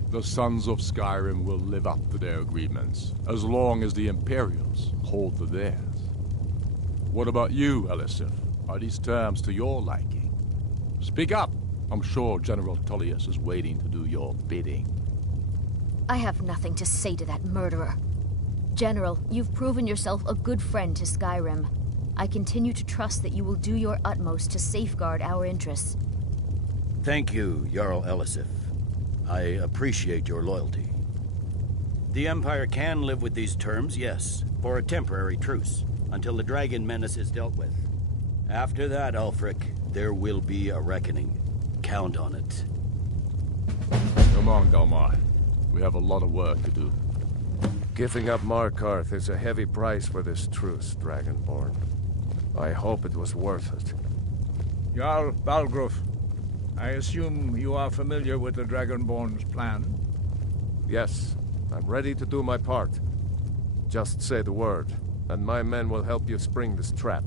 The Sons of Skyrim will live up to their agreements, as long as the Imperials hold to theirs. What about you, Elisif? Are these terms to your liking? Speak up! I'm sure General Tullius is waiting to do your bidding. I have nothing to say to that murderer. General, you've proven yourself a good friend to Skyrim. I continue to trust that you will do your utmost to safeguard our interests. Thank you, Jarl Elisif. I appreciate your loyalty. The Empire can live with these terms, yes, for a temporary truce, until the dragon menace is dealt with. After that, Ulfric, there will be a reckoning. Count on it. Come on, Galmar. We have a lot of work to do. Giving up Markarth is a heavy price for this truce, Dragonborn. I hope it was worth it. Jarl Balgruf, I assume you are familiar with the Dragonborn's plan? Yes, I'm ready to do my part. Just say the word, and my men will help you spring this trap.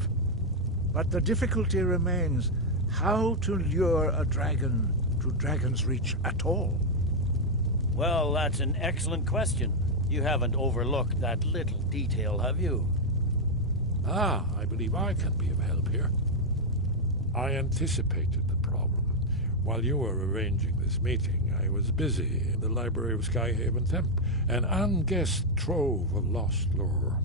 But the difficulty remains how to lure a dragon to Dragon's Reach at all. Well, that's an excellent question. You haven't overlooked that little detail, have you? Ah, I believe I can be of help here. I anticipated the problem. While you were arranging this meeting, I was busy in the library of Skyhaven Temp, an unguessed trove of lost lore.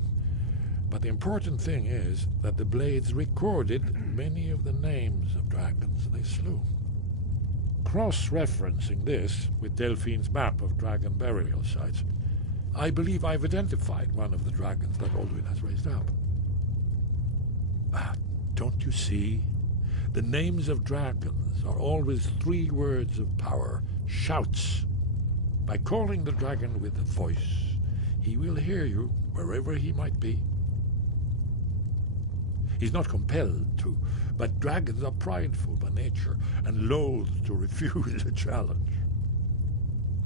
But the important thing is that the Blades recorded many of the names of dragons they slew. Cross-referencing this with Delphine's map of dragon burial sites, I believe I've identified one of the dragons that Alduin has raised up. Don't you see? The names of dragons are always 3 words of power, shouts. By calling the dragon with a voice, he will hear you wherever he might be. He's not compelled to, but dragons are prideful by nature and loath to refuse a challenge.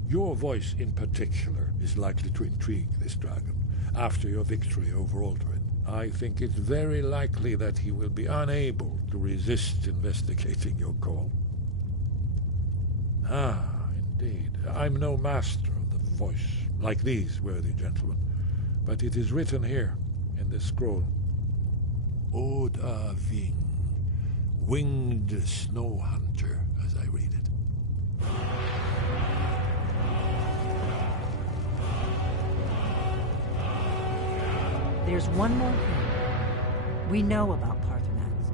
Your voice in particular is likely to intrigue this dragon after your victory over Alduin. I think it's very likely that he will be unable to resist investigating your call. Indeed. I'm no master of the voice, like these worthy gentlemen, but it is written here in this scroll. Oda Ving, winged snow hunter, as I read it. There's one more thing. We know about Parthenax.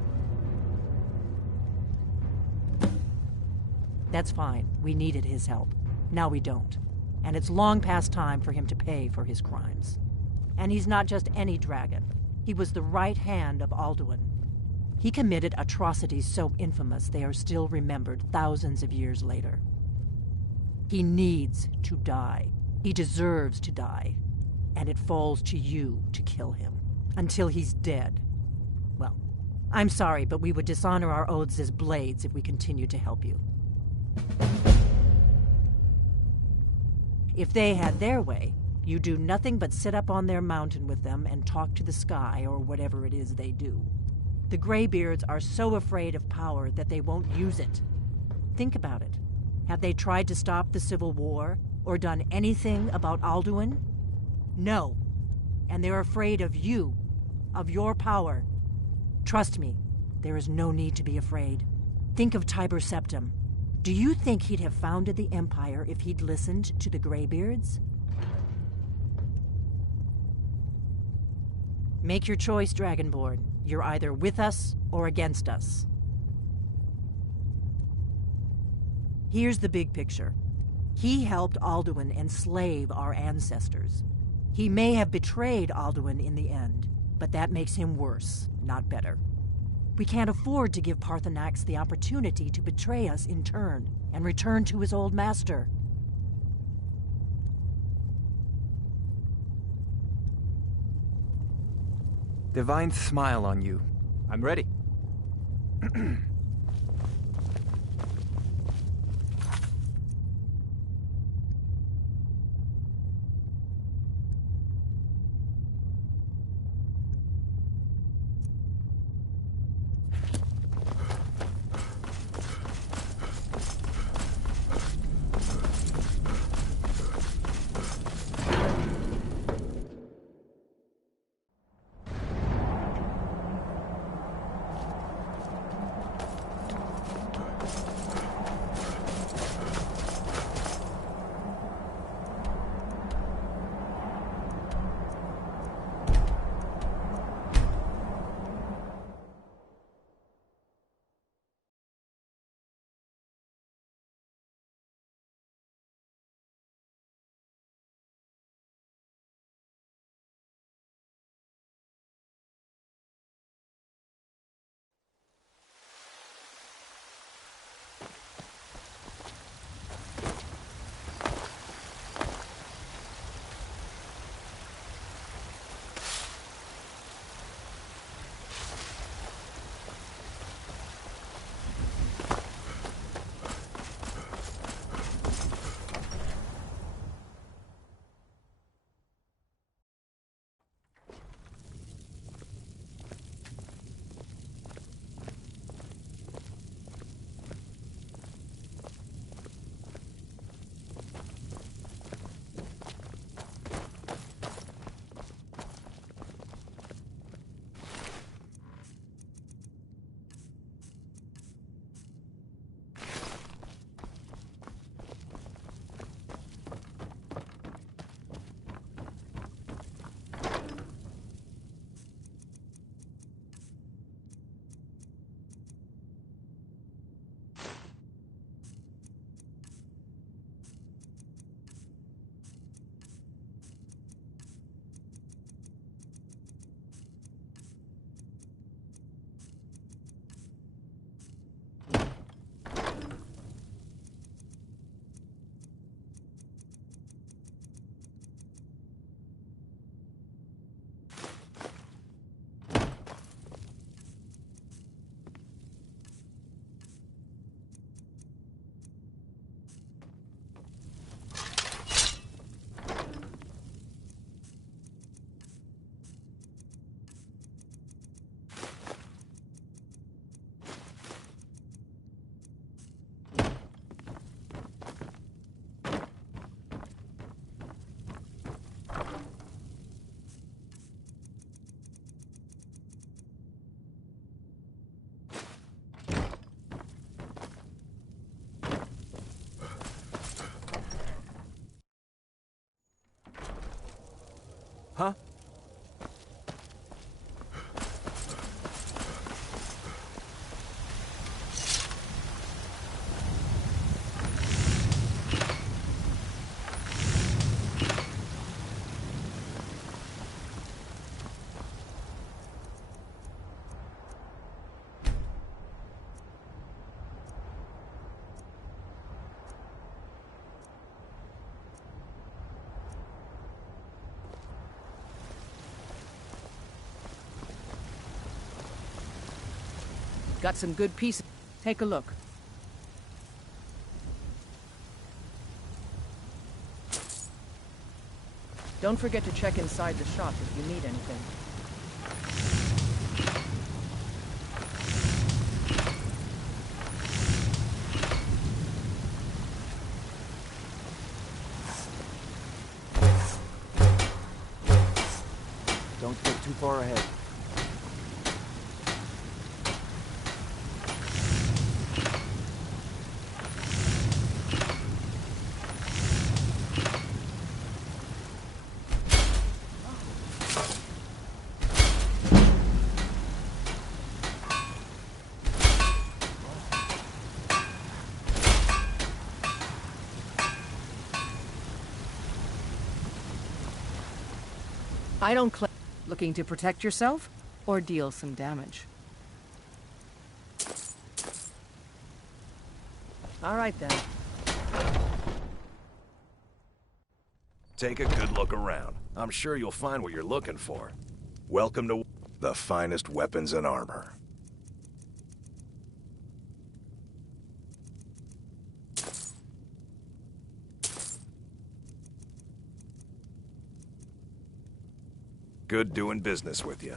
That's fine. We needed his help. Now we don't. And it's long past time for him to pay for his crimes. And he's not just any dragon. He was the right hand of Alduin. He committed atrocities so infamous they are still remembered thousands of years later. He needs to die. He deserves to die. And it falls to you to kill him. Until he's dead. Well, I'm sorry, but we would dishonor our oaths as blades if we continued to help you. If they had their way, you do nothing but sit up on their mountain with them and talk to the sky or whatever it is they do. The Greybeards are so afraid of power that they won't use it. Think about it. Have they tried to stop the Civil War or done anything about Alduin? No. And they're afraid of you, of your power. Trust me, there is no need to be afraid. Think of Tiber Septim. Do you think he'd have founded the Empire if he'd listened to the Greybeards? Make your choice, Dragonborn. You're either with us or against us. Here's the big picture. He helped Alduin enslave our ancestors. He may have betrayed Alduin in the end, but that makes him worse, not better. We can't afford to give Parthenax the opportunity to betray us in turn and return to his old master. Divine smile on you. I'm ready. Huh? Got some good pieces. Take a look. Don't forget to check inside the shop if you need anything. Don't get too far ahead. I don't claim. Looking to protect yourself or deal some damage? All right then. Take a good look around. I'm sure you'll find what you're looking for. Welcome to the finest weapons and armor. Good doing business with you.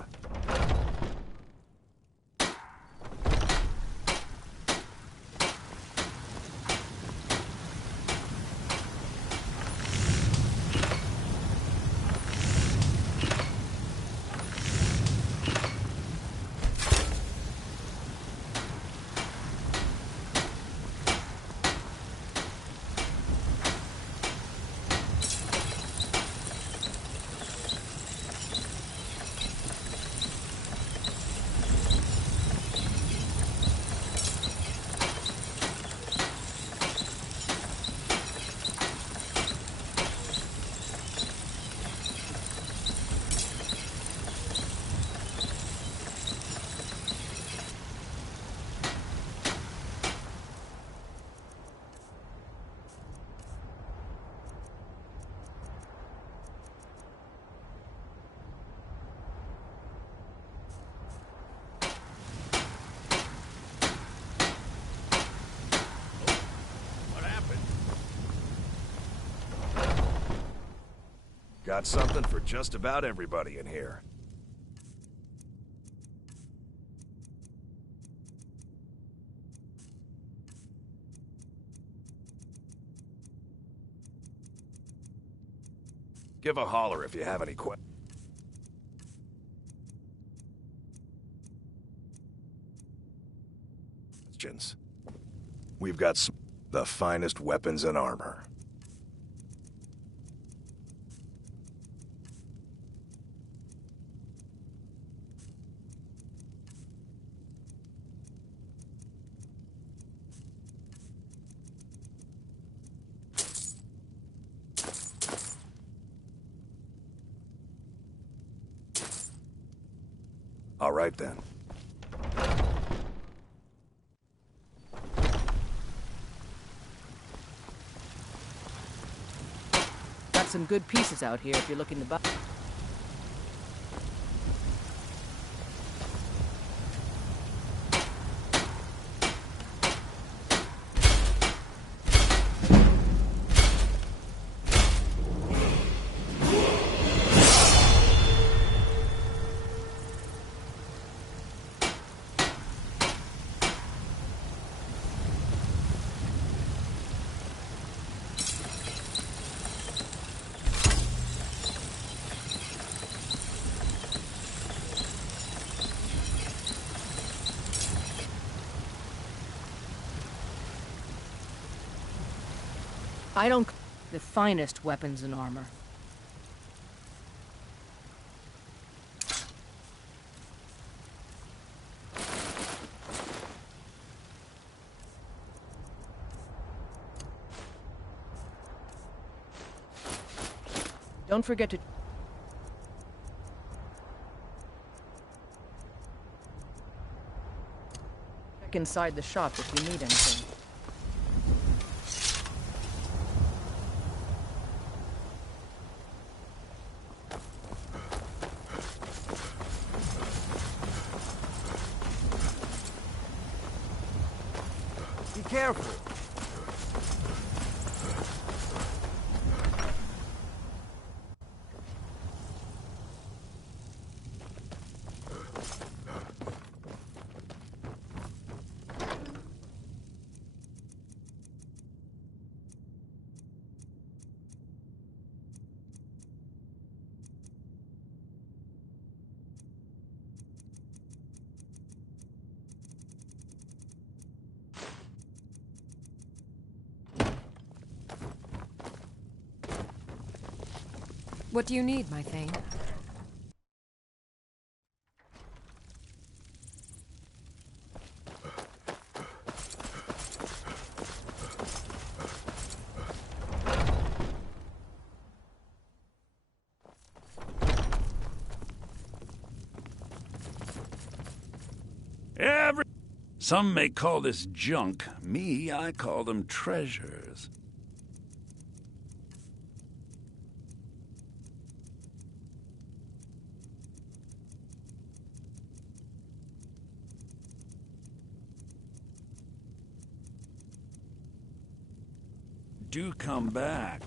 Got something for just about everybody in here. Give a holler if you have any questions. We've got the finest weapons and armor. All right, then. Got some good pieces out here if you're looking to buy. I don't... the finest weapons and armor. Don't forget to... check inside the shop if you need anything. Be careful. What do you need, my Thane? Some may call this junk. Me, I call them treasures. Do come back.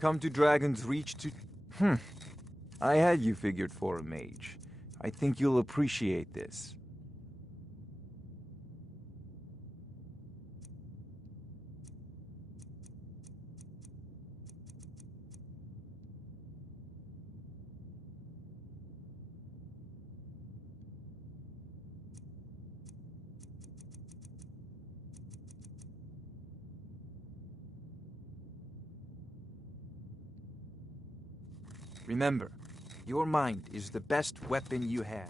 Come to Dragon's Reach to... I had you figured for a mage. I think you'll appreciate this. Remember, your mind is the best weapon you have.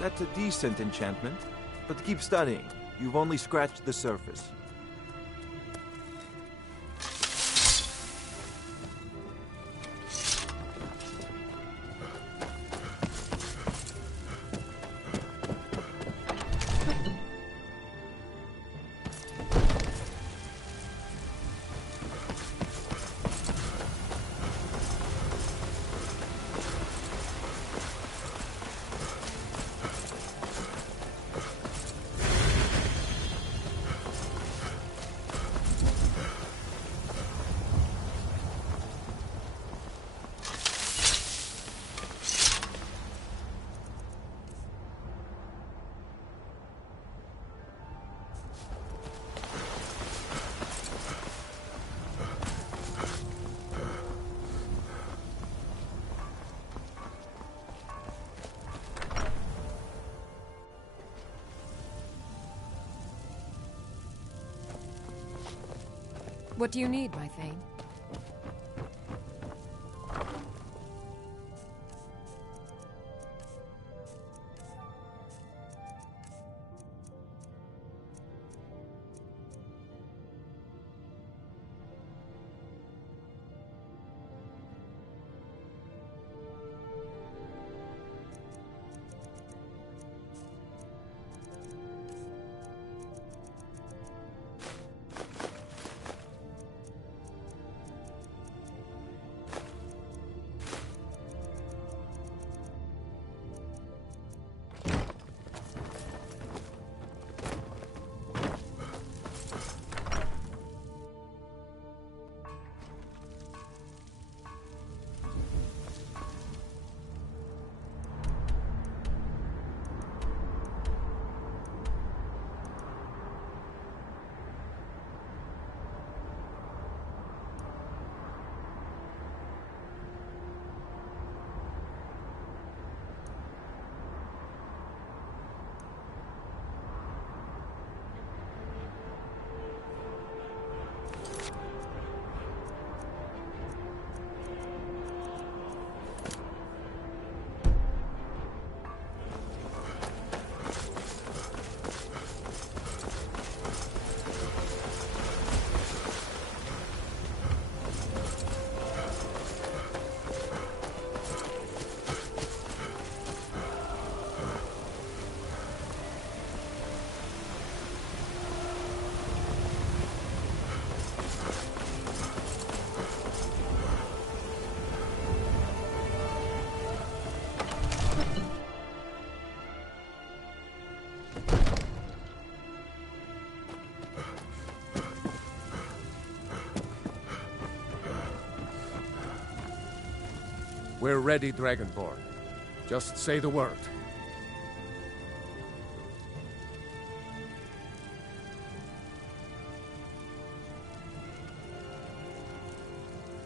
That's a decent enchantment. But keep studying. You've only scratched the surface. What do you need, my Thane? We're ready, Dragonborn. Just say the word.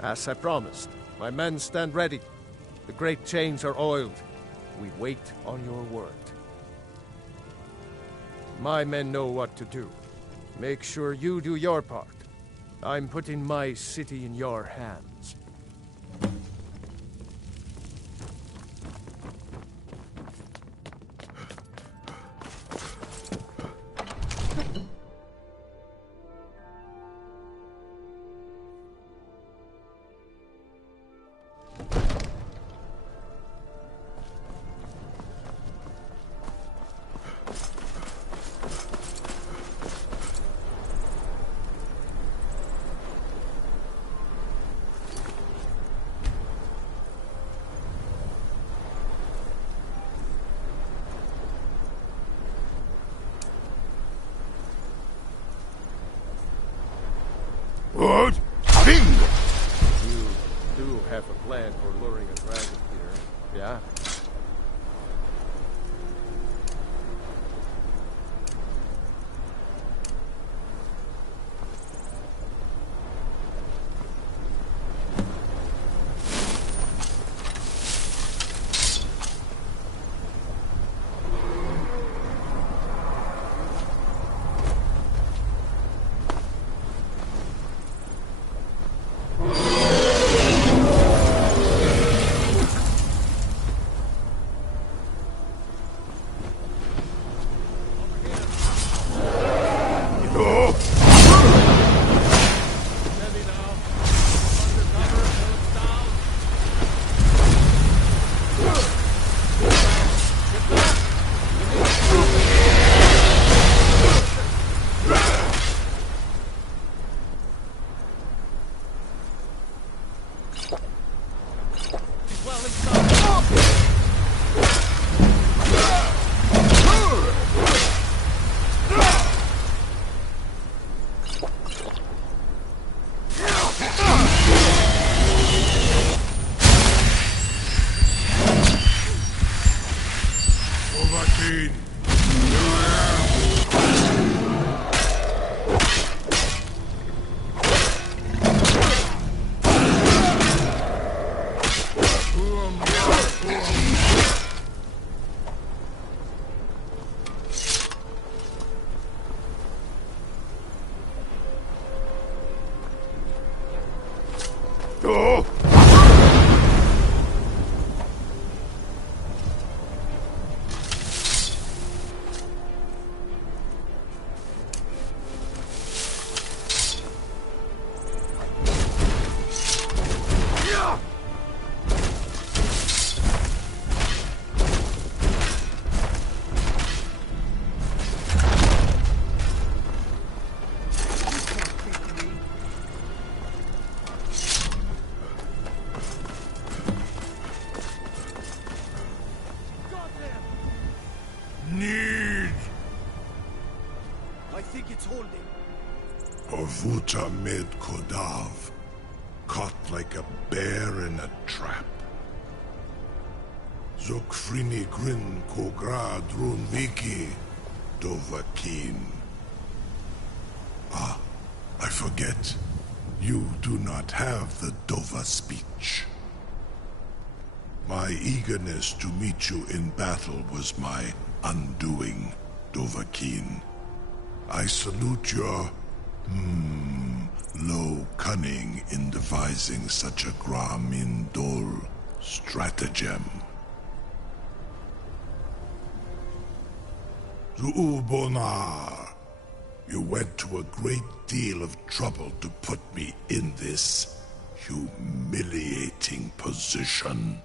As I promised, my men stand ready. The great chains are oiled. We wait on your word. My men know what to do. Make sure you do your part. I'm putting my city in your hands. What? Bingo! You do have a plan for luring a dragon here, yeah? Dovahkiin! Orvuta med Kodav, caught like a bear in a trap. Zokfrini Grin Kogra Drunviki Dovahkiin. Ah, I forget. You do not have the Dova speech. My eagerness to meet you in battle was my undoing, Dovahkiin. I salute your low cunning in devising such a Gramindol stratagem. Zuubonar, you went to a great deal of trouble to put me in this humiliating position.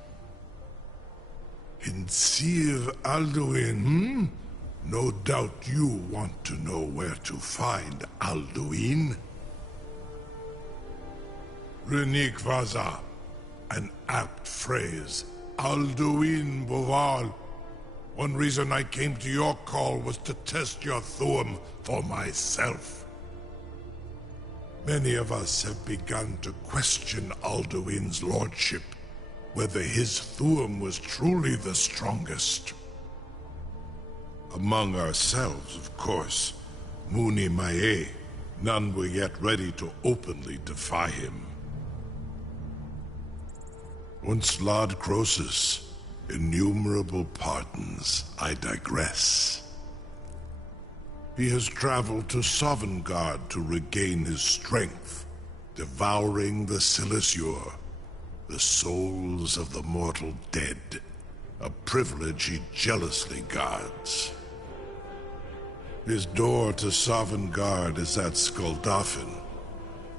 Hinsir Alduin, No doubt you want to know where to find Alduin. Renikvaza, an apt phrase. Alduin Boval. One reason I came to your call was to test your Thuum for myself. Many of us have begun to question Alduin's lordship, whether his Thuum was truly the strongest. Among ourselves, of course, Muni Mae, none were yet ready to openly defy him. Once Lord Croesus, innumerable pardons, I digress. He has traveled to Sovngarde to regain his strength, devouring the Silesur, the souls of the mortal dead, a privilege he jealously guards. His door to Sovngarde is at Skuldafn,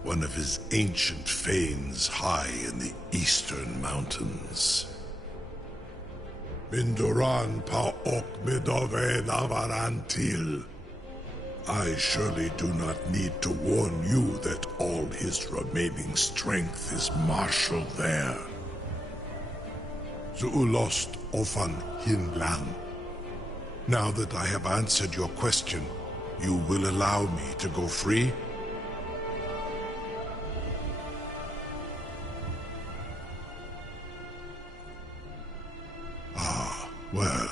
one of his ancient fanes high in the eastern mountains. Mindoran pa ok midove navarantil. I surely do not need to warn you that all his remaining strength is marshaled there. Zuulost ofan hinlan. Now that I have answered your question, you will allow me to go free? Ah, well,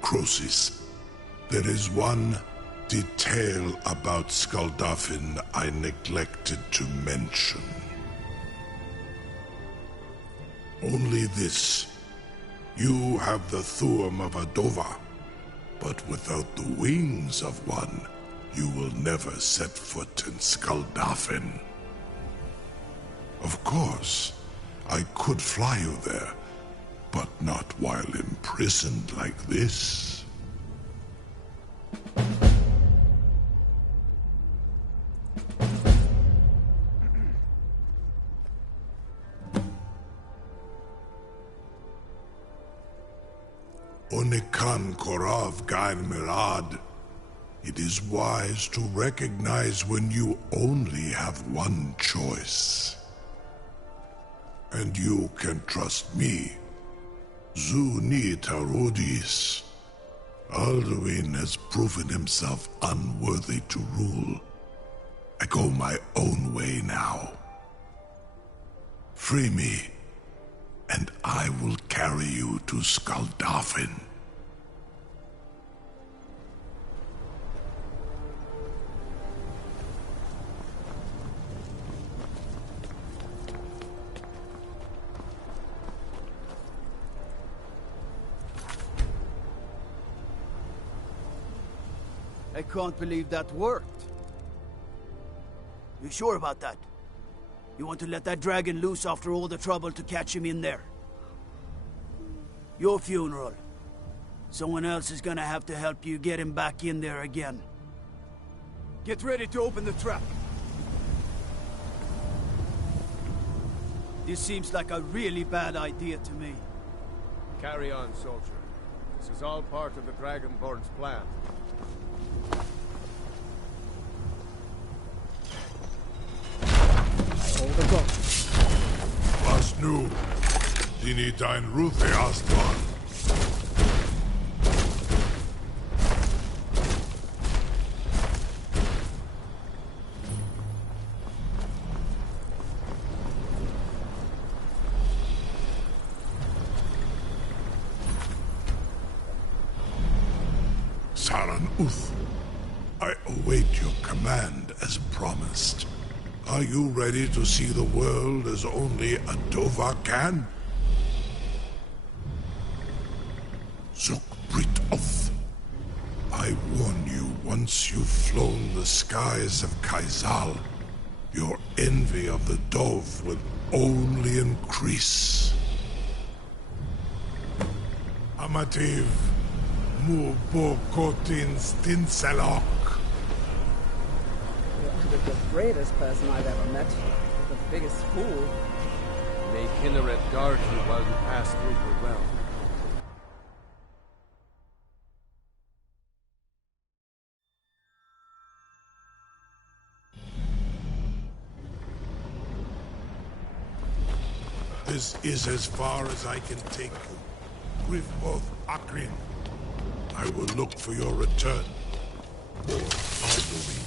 Croesus. There is one detail about Skuldafn I neglected to mention. Only this. You have the Thuum of a Dova, but without the wings of one, you will never set foot in Skuldafn. Of course, I could fly you there, but not while imprisoned like this. Onikan Korav Gain Mirad. It is wise to recognize when you only have one choice. And you can trust me. Zuni Tarudis. Alduin has proven himself unworthy to rule. I go my own way now. Free me, and I will carry you to Skaldafin. I can't believe that worked. You sure about that? You want to let that dragon loose after all the trouble to catch him in there? Your funeral. Someone else is gonna have to help you get him back in there again. Get ready to open the trap. This seems like a really bad idea to me. Carry on, soldier. This is all part of the Dragonborn's plan. Was nu, die dein Ruth Astman. Saran Uth, I await your command as promised. Are you ready to see the world as only a Dova can? Zuk Brit Oth. I warn you, once you've flown the skies of Kaizal, your envy of the Dove will only increase. Amativ, Mubo Kotin Stinselok. The bravest person I've ever met. The biggest fool. May Kinneret guard you while you pass through her realm. This is as far as I can take you. Grifboth Akrin. I will look for your return. Or Alduins.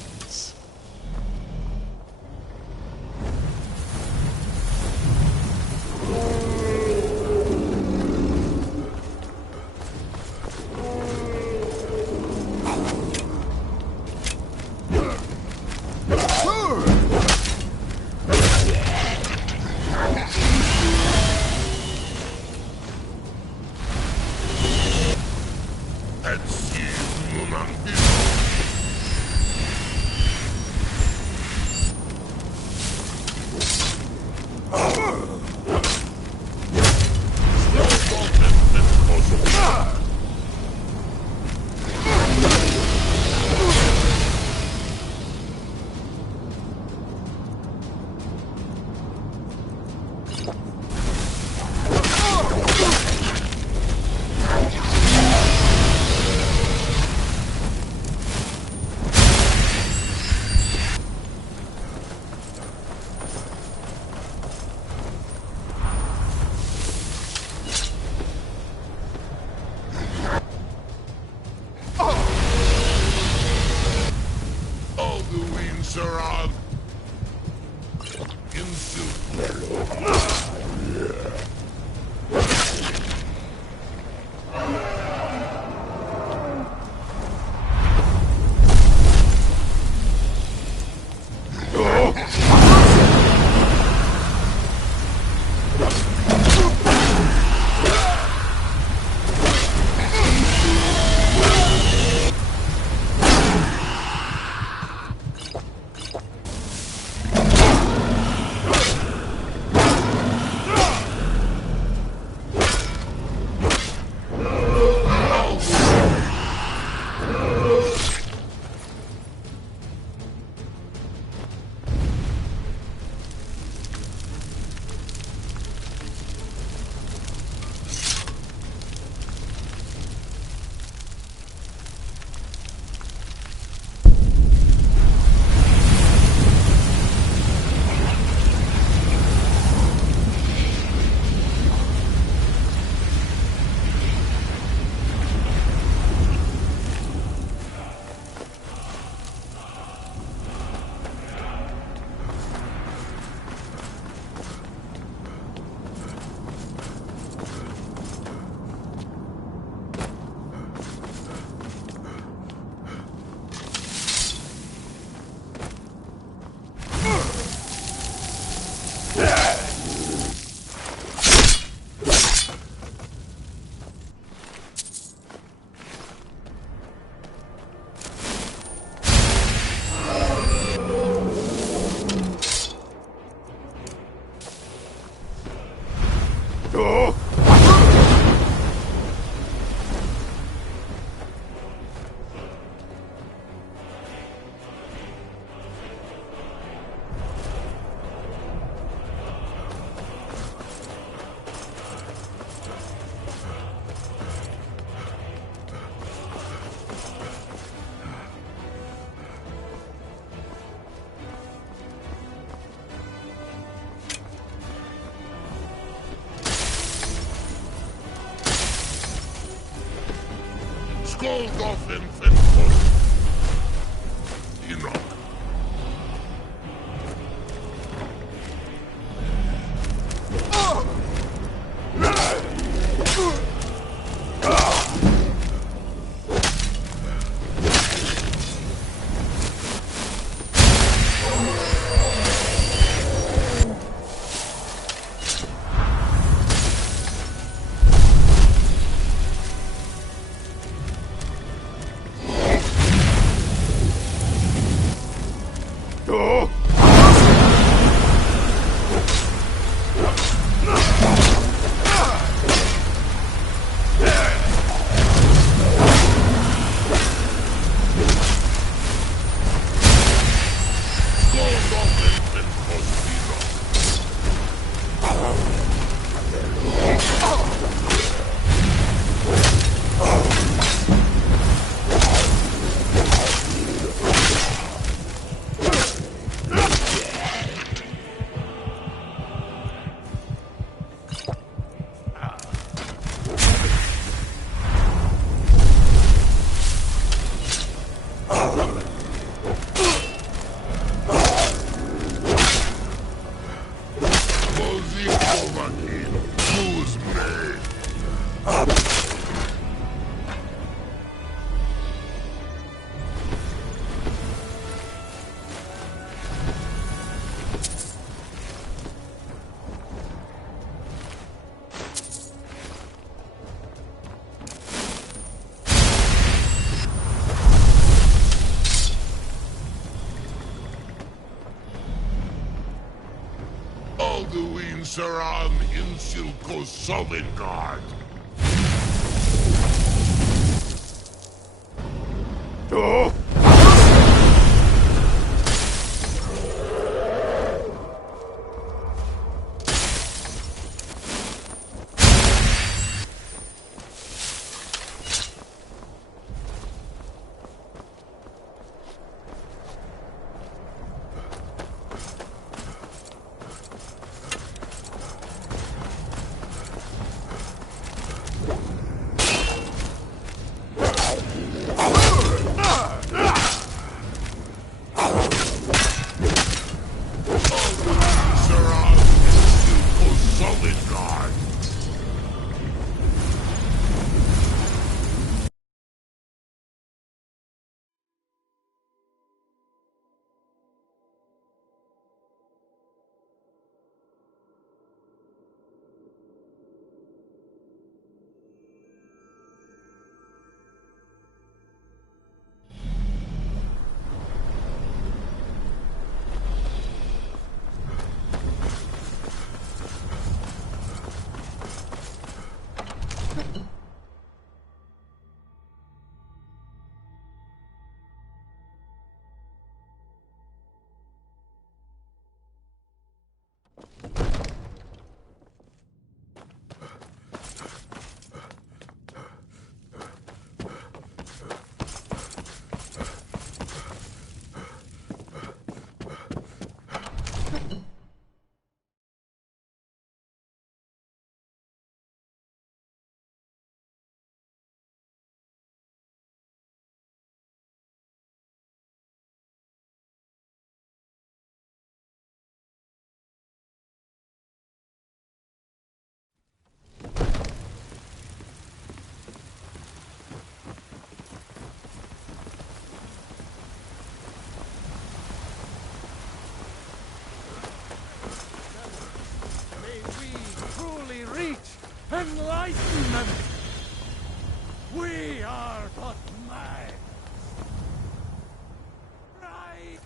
Alduin Saram Insilko Sovngarde. Enlightenment! We are but men! Right!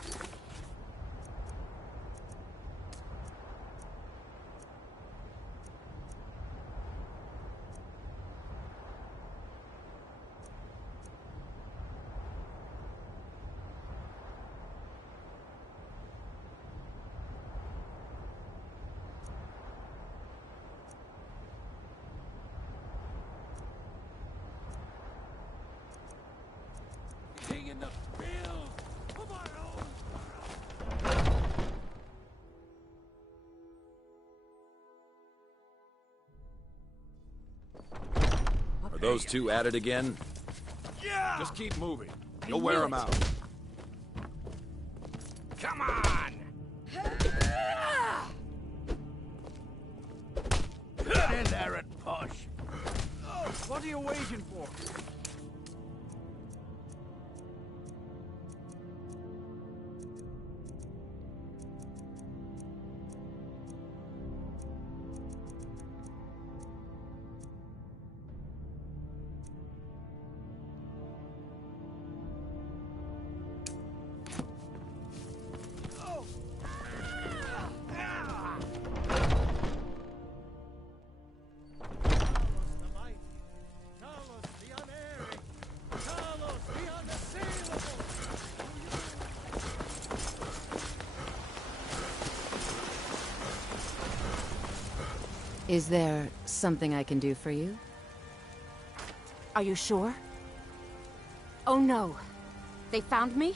In the field of our own. Are those two at it again? Just keep moving. You'll wear him out. Come on! Get in there and push. What are you waiting for? Is there something I can do for you? Are you sure? Oh no. They found me?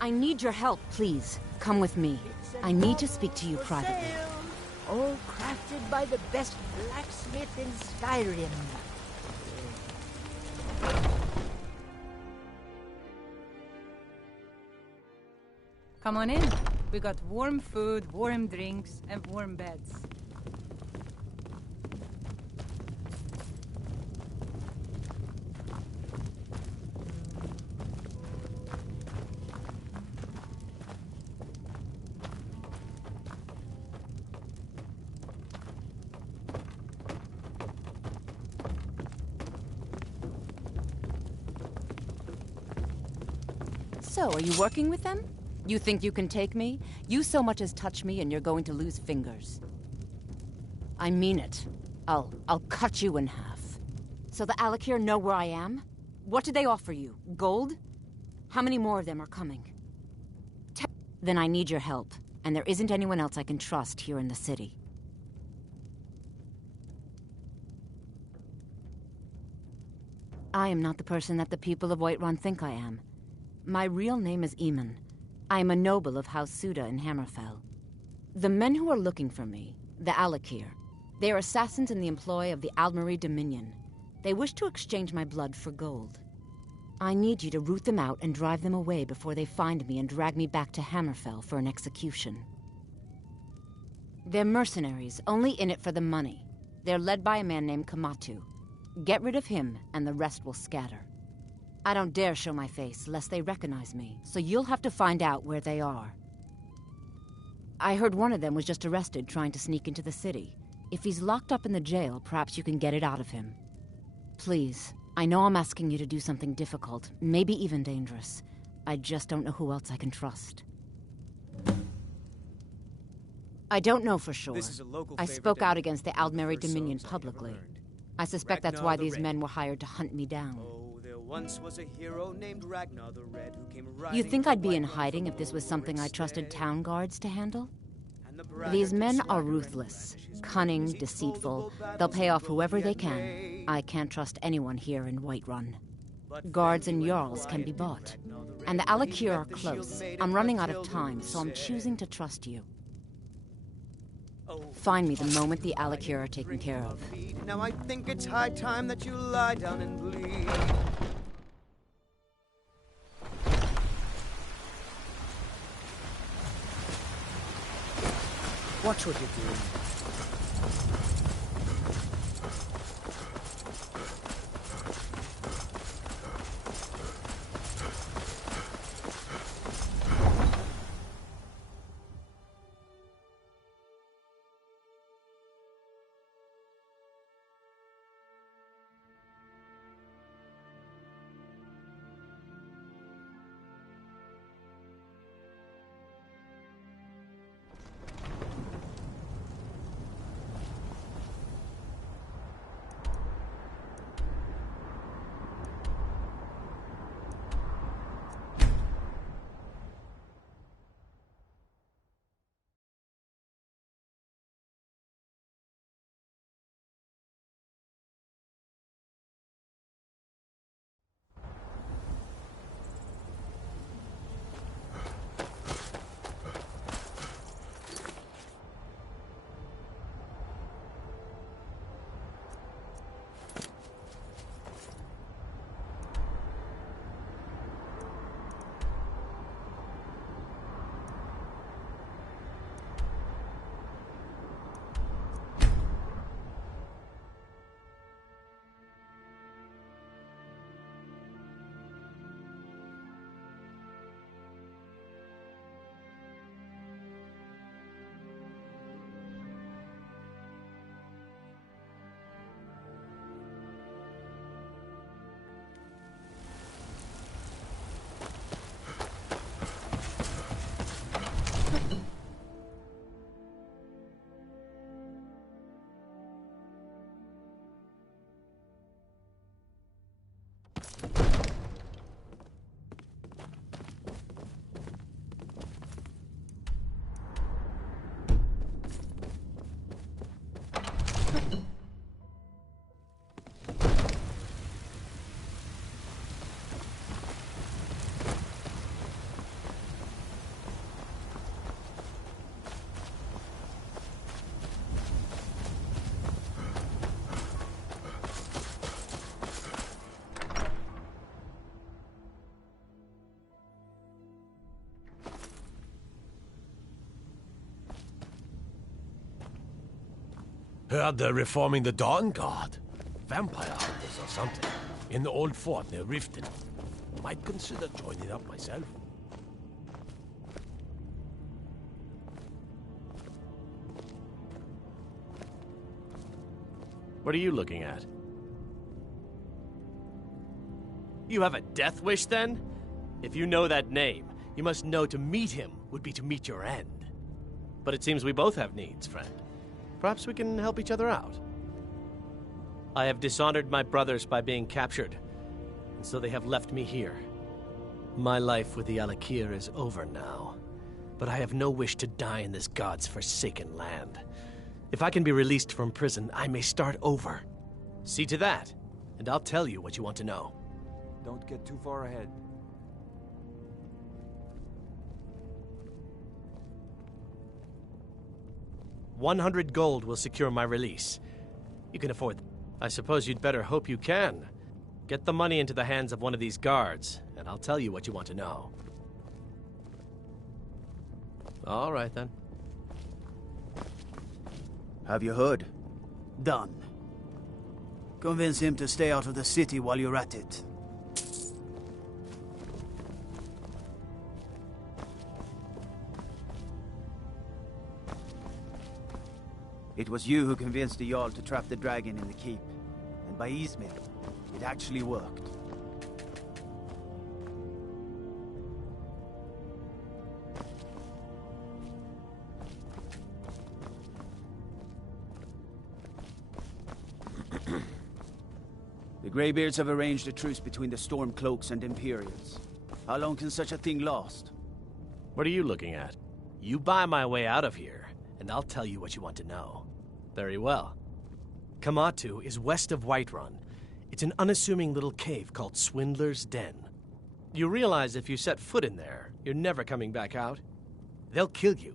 I need your help. Please, come with me. I need to speak to you privately. All crafted by the best blacksmith in Skyrim. Come on in. We got warm food, warm drinks, and warm beds. So, are you working with them? You think you can take me? You so much as touch me and you're going to lose fingers. I mean it. I'll cut you in half. So the Alakir know where I am? What did they offer you? Gold? How many more of them are coming? Then I need your help, and there isn't anyone else I can trust here in the city. I am not the person that the people of Whiterun think I am. My real name is Eamon. I am a noble of House Suda in Hammerfell. The men who are looking for me, the Alakir, they are assassins in the employ of the Aldmeri Dominion. They wish to exchange my blood for gold. I need you to root them out and drive them away before they find me and drag me back to Hammerfell for an execution. They're mercenaries, only in it for the money. They're led by a man named Kamatu. Get rid of him, and the rest will scatter. I don't dare show my face, lest they recognize me, so you'll have to find out where they are. I heard one of them was just arrested trying to sneak into the city. If he's locked up in the jail, perhaps you can get it out of him. Please, I know I'm asking you to do something difficult, maybe even dangerous. I just don't know who else I can trust. I don't know for sure. I spoke out against the Aldmeri Dominion publicly. I suspect that's why these men were hired to hunt me down. Once was a hero named Ragnar the Red who came riding. You think I'd be in hiding if this was something I trusted town guards to handle? These men are ruthless, cunning, deceitful. They'll pay off whoever they can. I can't trust anyone here in Whiterun. Guards and Jarls can be bought. And the Alakir are close. I'm running out of time, so I'm choosing to trust you. Find me the moment the Alakir are taken care of. Now I think it's high time that you lie down and bleed. Watch what you're doing. Heard they're reforming the Dawn Guard. Vampire hunters or something. In the old fort near Riften. Might consider joining up myself. What are you looking at? You have a death wish, then? If you know that name, you must know to meet him would be to meet your end. But it seems we both have needs, friend. Perhaps we can help each other out. I have dishonored my brothers by being captured, and so they have left me here. My life with the Alakir is over now, but I have no wish to die in this god's forsaken land. If I can be released from prison, I may start over. See to that, and I'll tell you what you want to know. Don't get too far ahead. $100 gold will secure my release. You can afford them. I suppose you'd better hope you can. Get the money into the hands of one of these guards, and I'll tell you what you want to know. All right, then. Have you heard? Done. Convince him to stay out of the city while you're at it. It was you who convinced the Jarl to trap the dragon in the keep. And by Izmir, it actually worked. The Greybeards have arranged a truce between the Stormcloaks and Imperials. How long can such a thing last? What are you looking at? You buy my way out of here, and I'll tell you what you want to know. Very well. Kamatu is west of Whiterun. It's an unassuming little cave called Swindler's Den. You realize if you set foot in there, you're never coming back out? They'll kill you.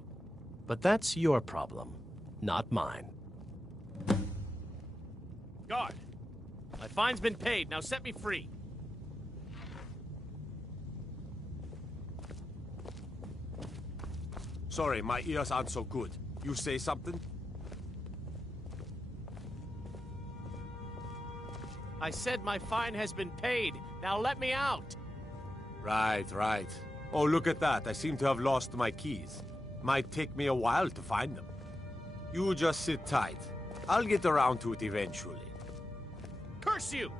But that's your problem, not mine. Guard! My fine's been paid, now set me free. Sorry, my ears aren't so good. You say something? I said my fine has been paid. Now let me out. Right, right. Oh, look at that. I seem to have lost my keys. Might take me a while to find them. You just sit tight. I'll get around to it eventually. Curse you!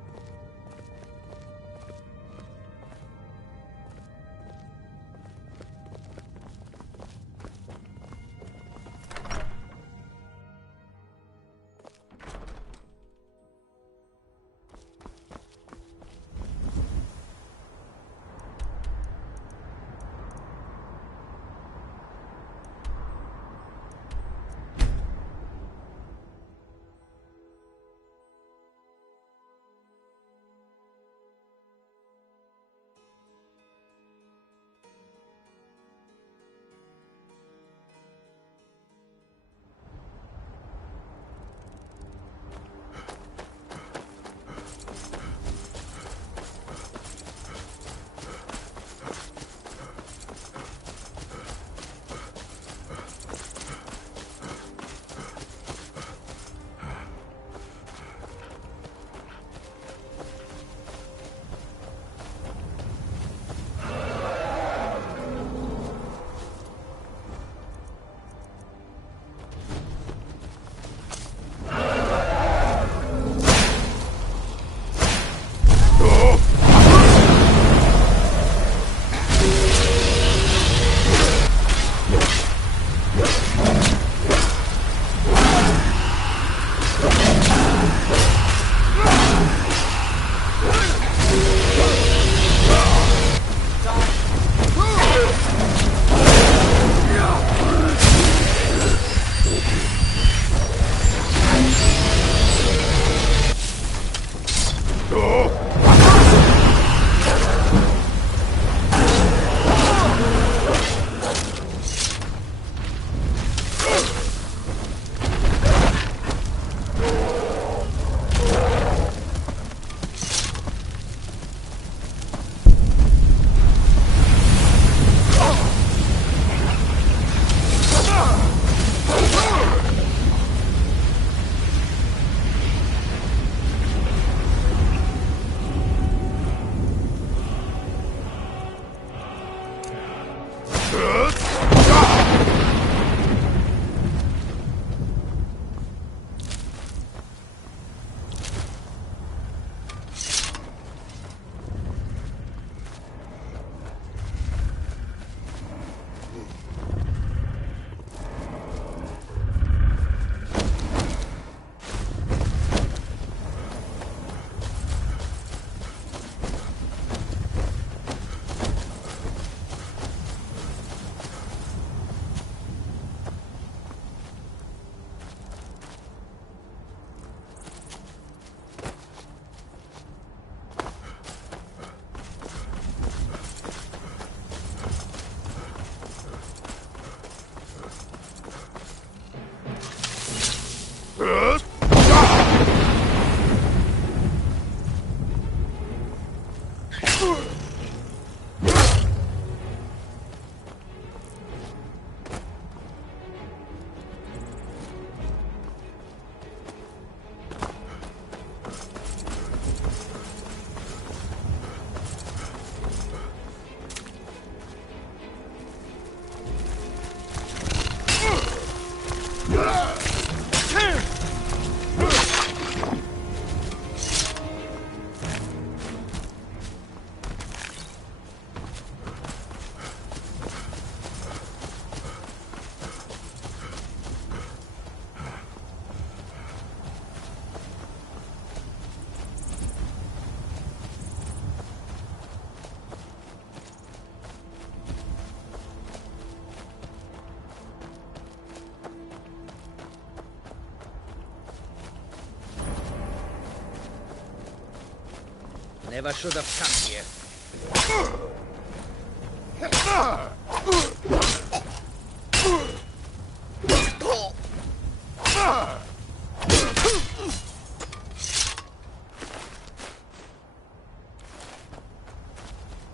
Never should have come here.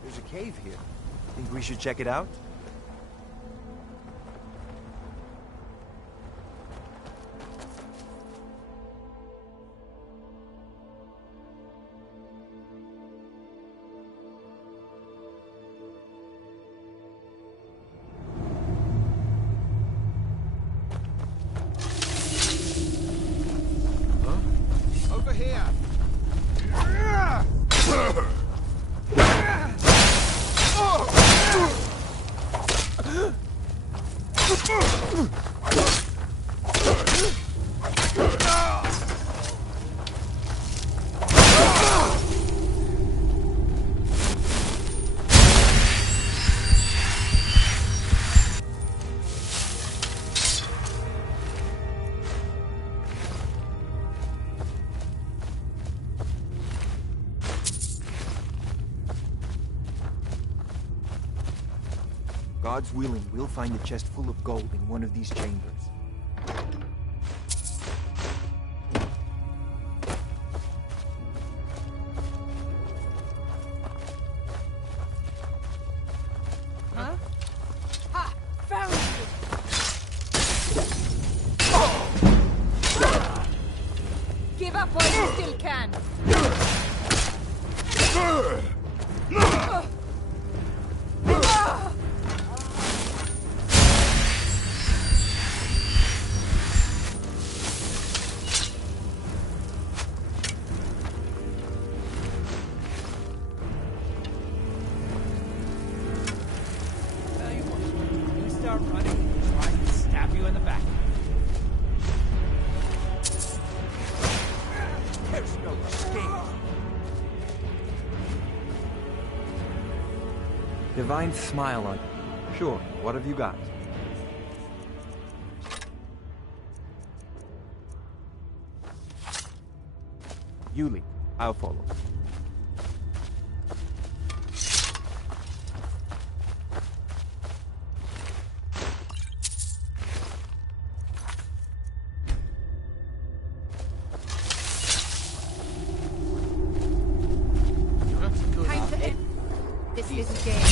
There's a cave here. Think we should check it out? Over here! God's willing, we'll find a chest full of gold in one of these chambers. Huh? Ha! Found you! Give up while you still can! Divine smile on you. Sure, what have you got? You lead. I'll follow. Time to end this little game.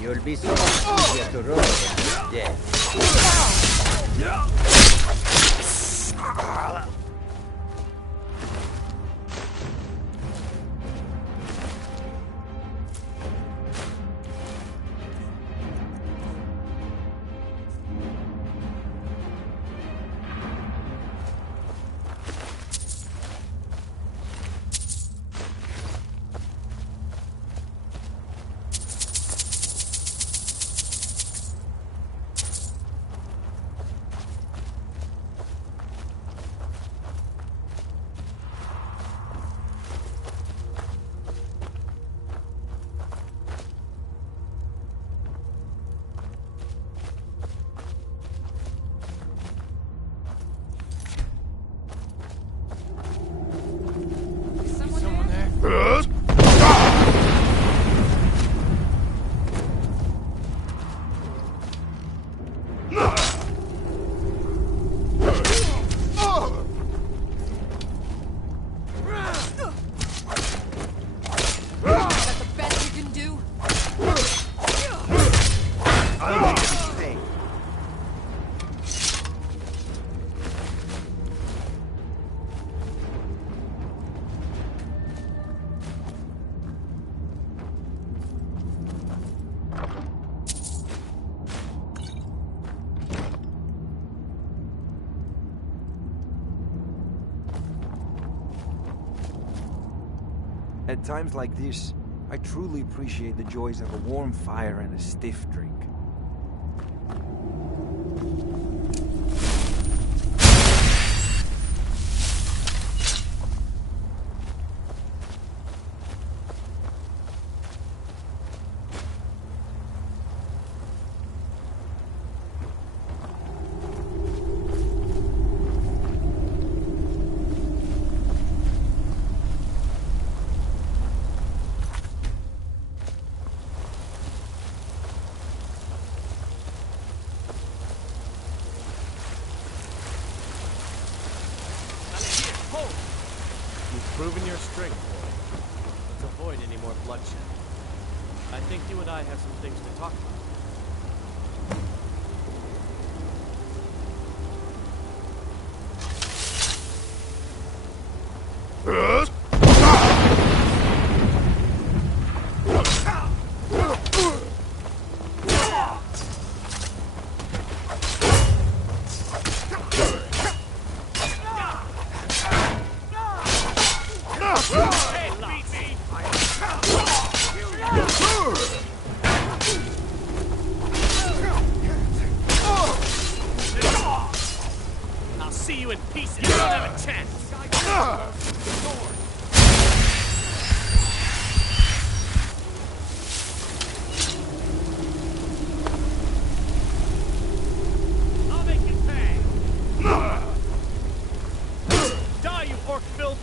You'll be so much easier to roll than death. At times like this, I truly appreciate the joys of a warm fire and a stiff drink. Proven your strength, boy. Let's avoid any more bloodshed. I think you and I have some things to talk about. I'll see you in pieces. You don't have a chance. I'll make you pay. Die, you orc filth.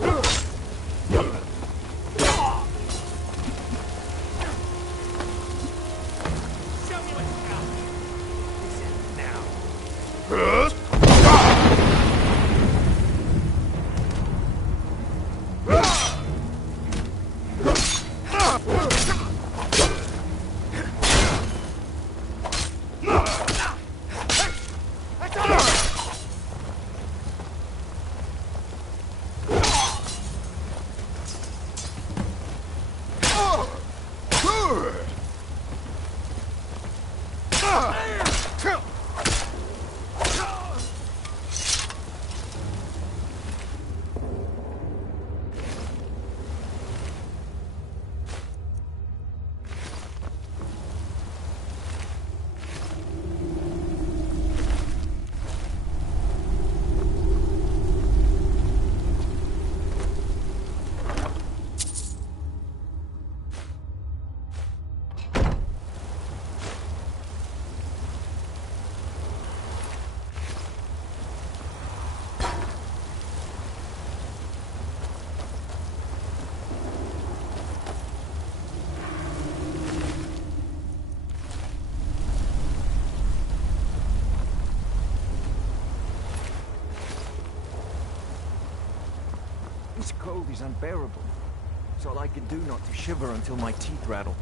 Show me what you got. This ends now. This cold is unbearable. It's all I can do not to shiver until my teeth rattle.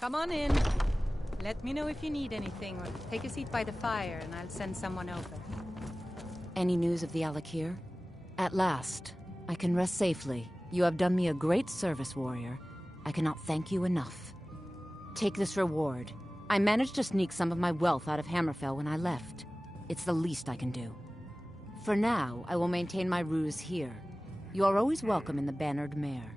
Come on in. Let me know if you need anything, or take a seat by the fire and I'll send someone over. Any news of the Alakir? At last, I can rest safely. You have done me a great service, warrior. I cannot thank you enough. Take this reward. I managed to sneak some of my wealth out of Hammerfell when I left. It's the least I can do. For now, I will maintain my ruse here. You are always welcome in the Bannered Mare.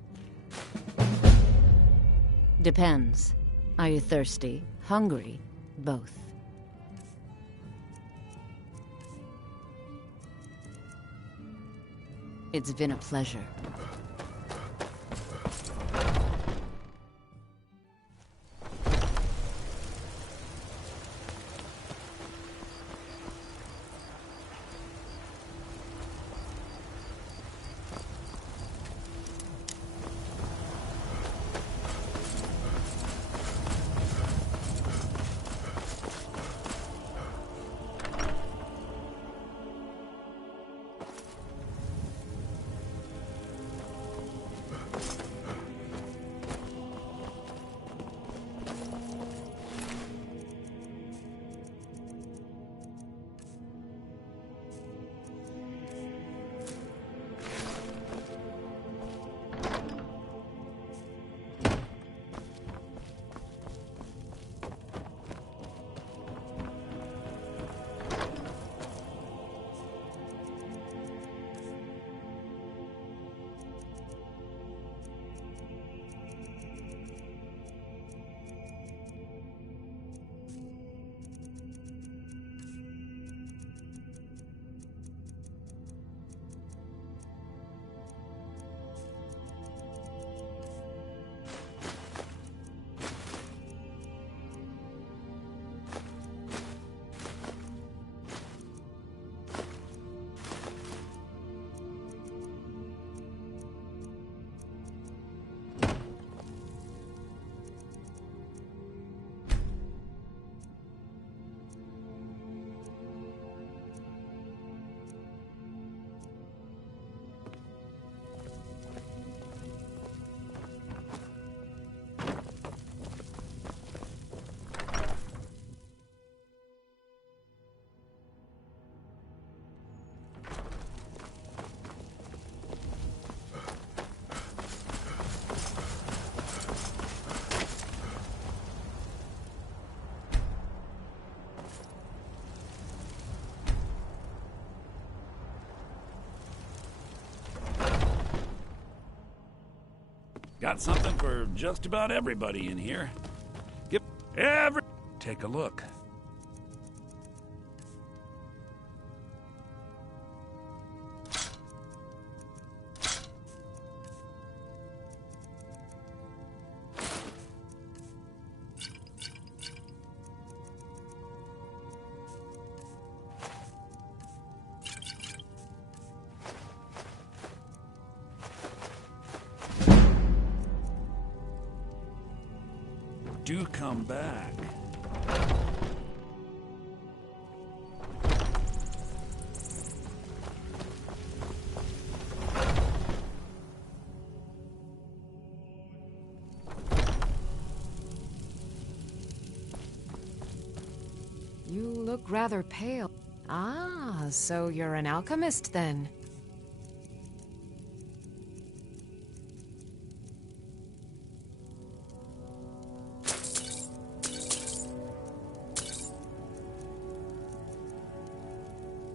Depends. Are you thirsty? Hungry? Both. It's been a pleasure. Got something for just about everybody in here. Take a look. Do come back. You look rather pale. Ah, so you're an alchemist then.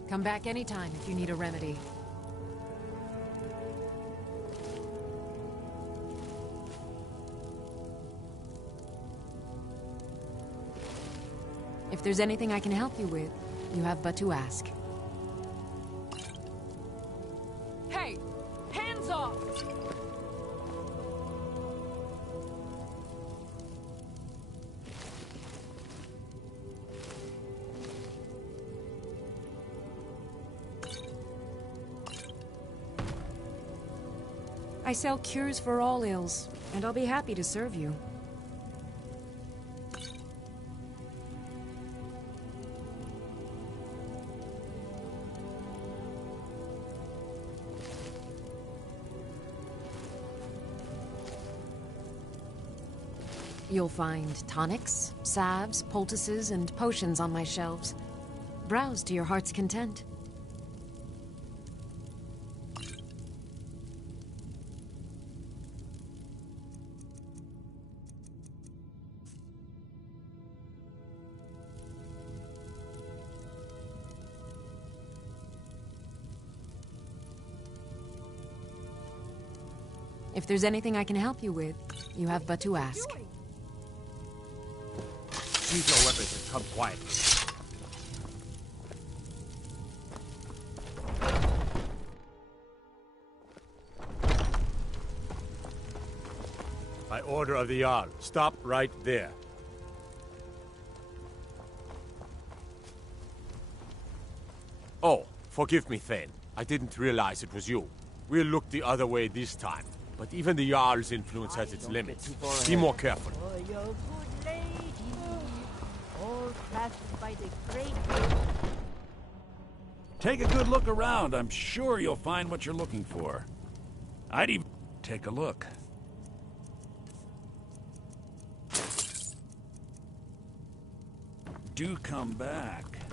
Come back anytime if you need a remedy. If there's anything I can help you with, you have but to ask. Hey! Hands off! I sell cures for all ills, and I'll be happy to serve you. You'll find tonics, salves, poultices, and potions on my shelves. Browse to your heart's content. If there's anything I can help you with, you have but to ask. Use your weapons and come quietly. By order of the Jarl, stop right there. Oh, forgive me, Thane. I didn't realize it was you. We'll look the other way this time. But even the Jarl's influence has its limits. Be more careful. Oh, you're a good lady. All crafted by the great... Take a good look around. I'm sure you'll find what you're looking for. I'd even take a look. Do come back.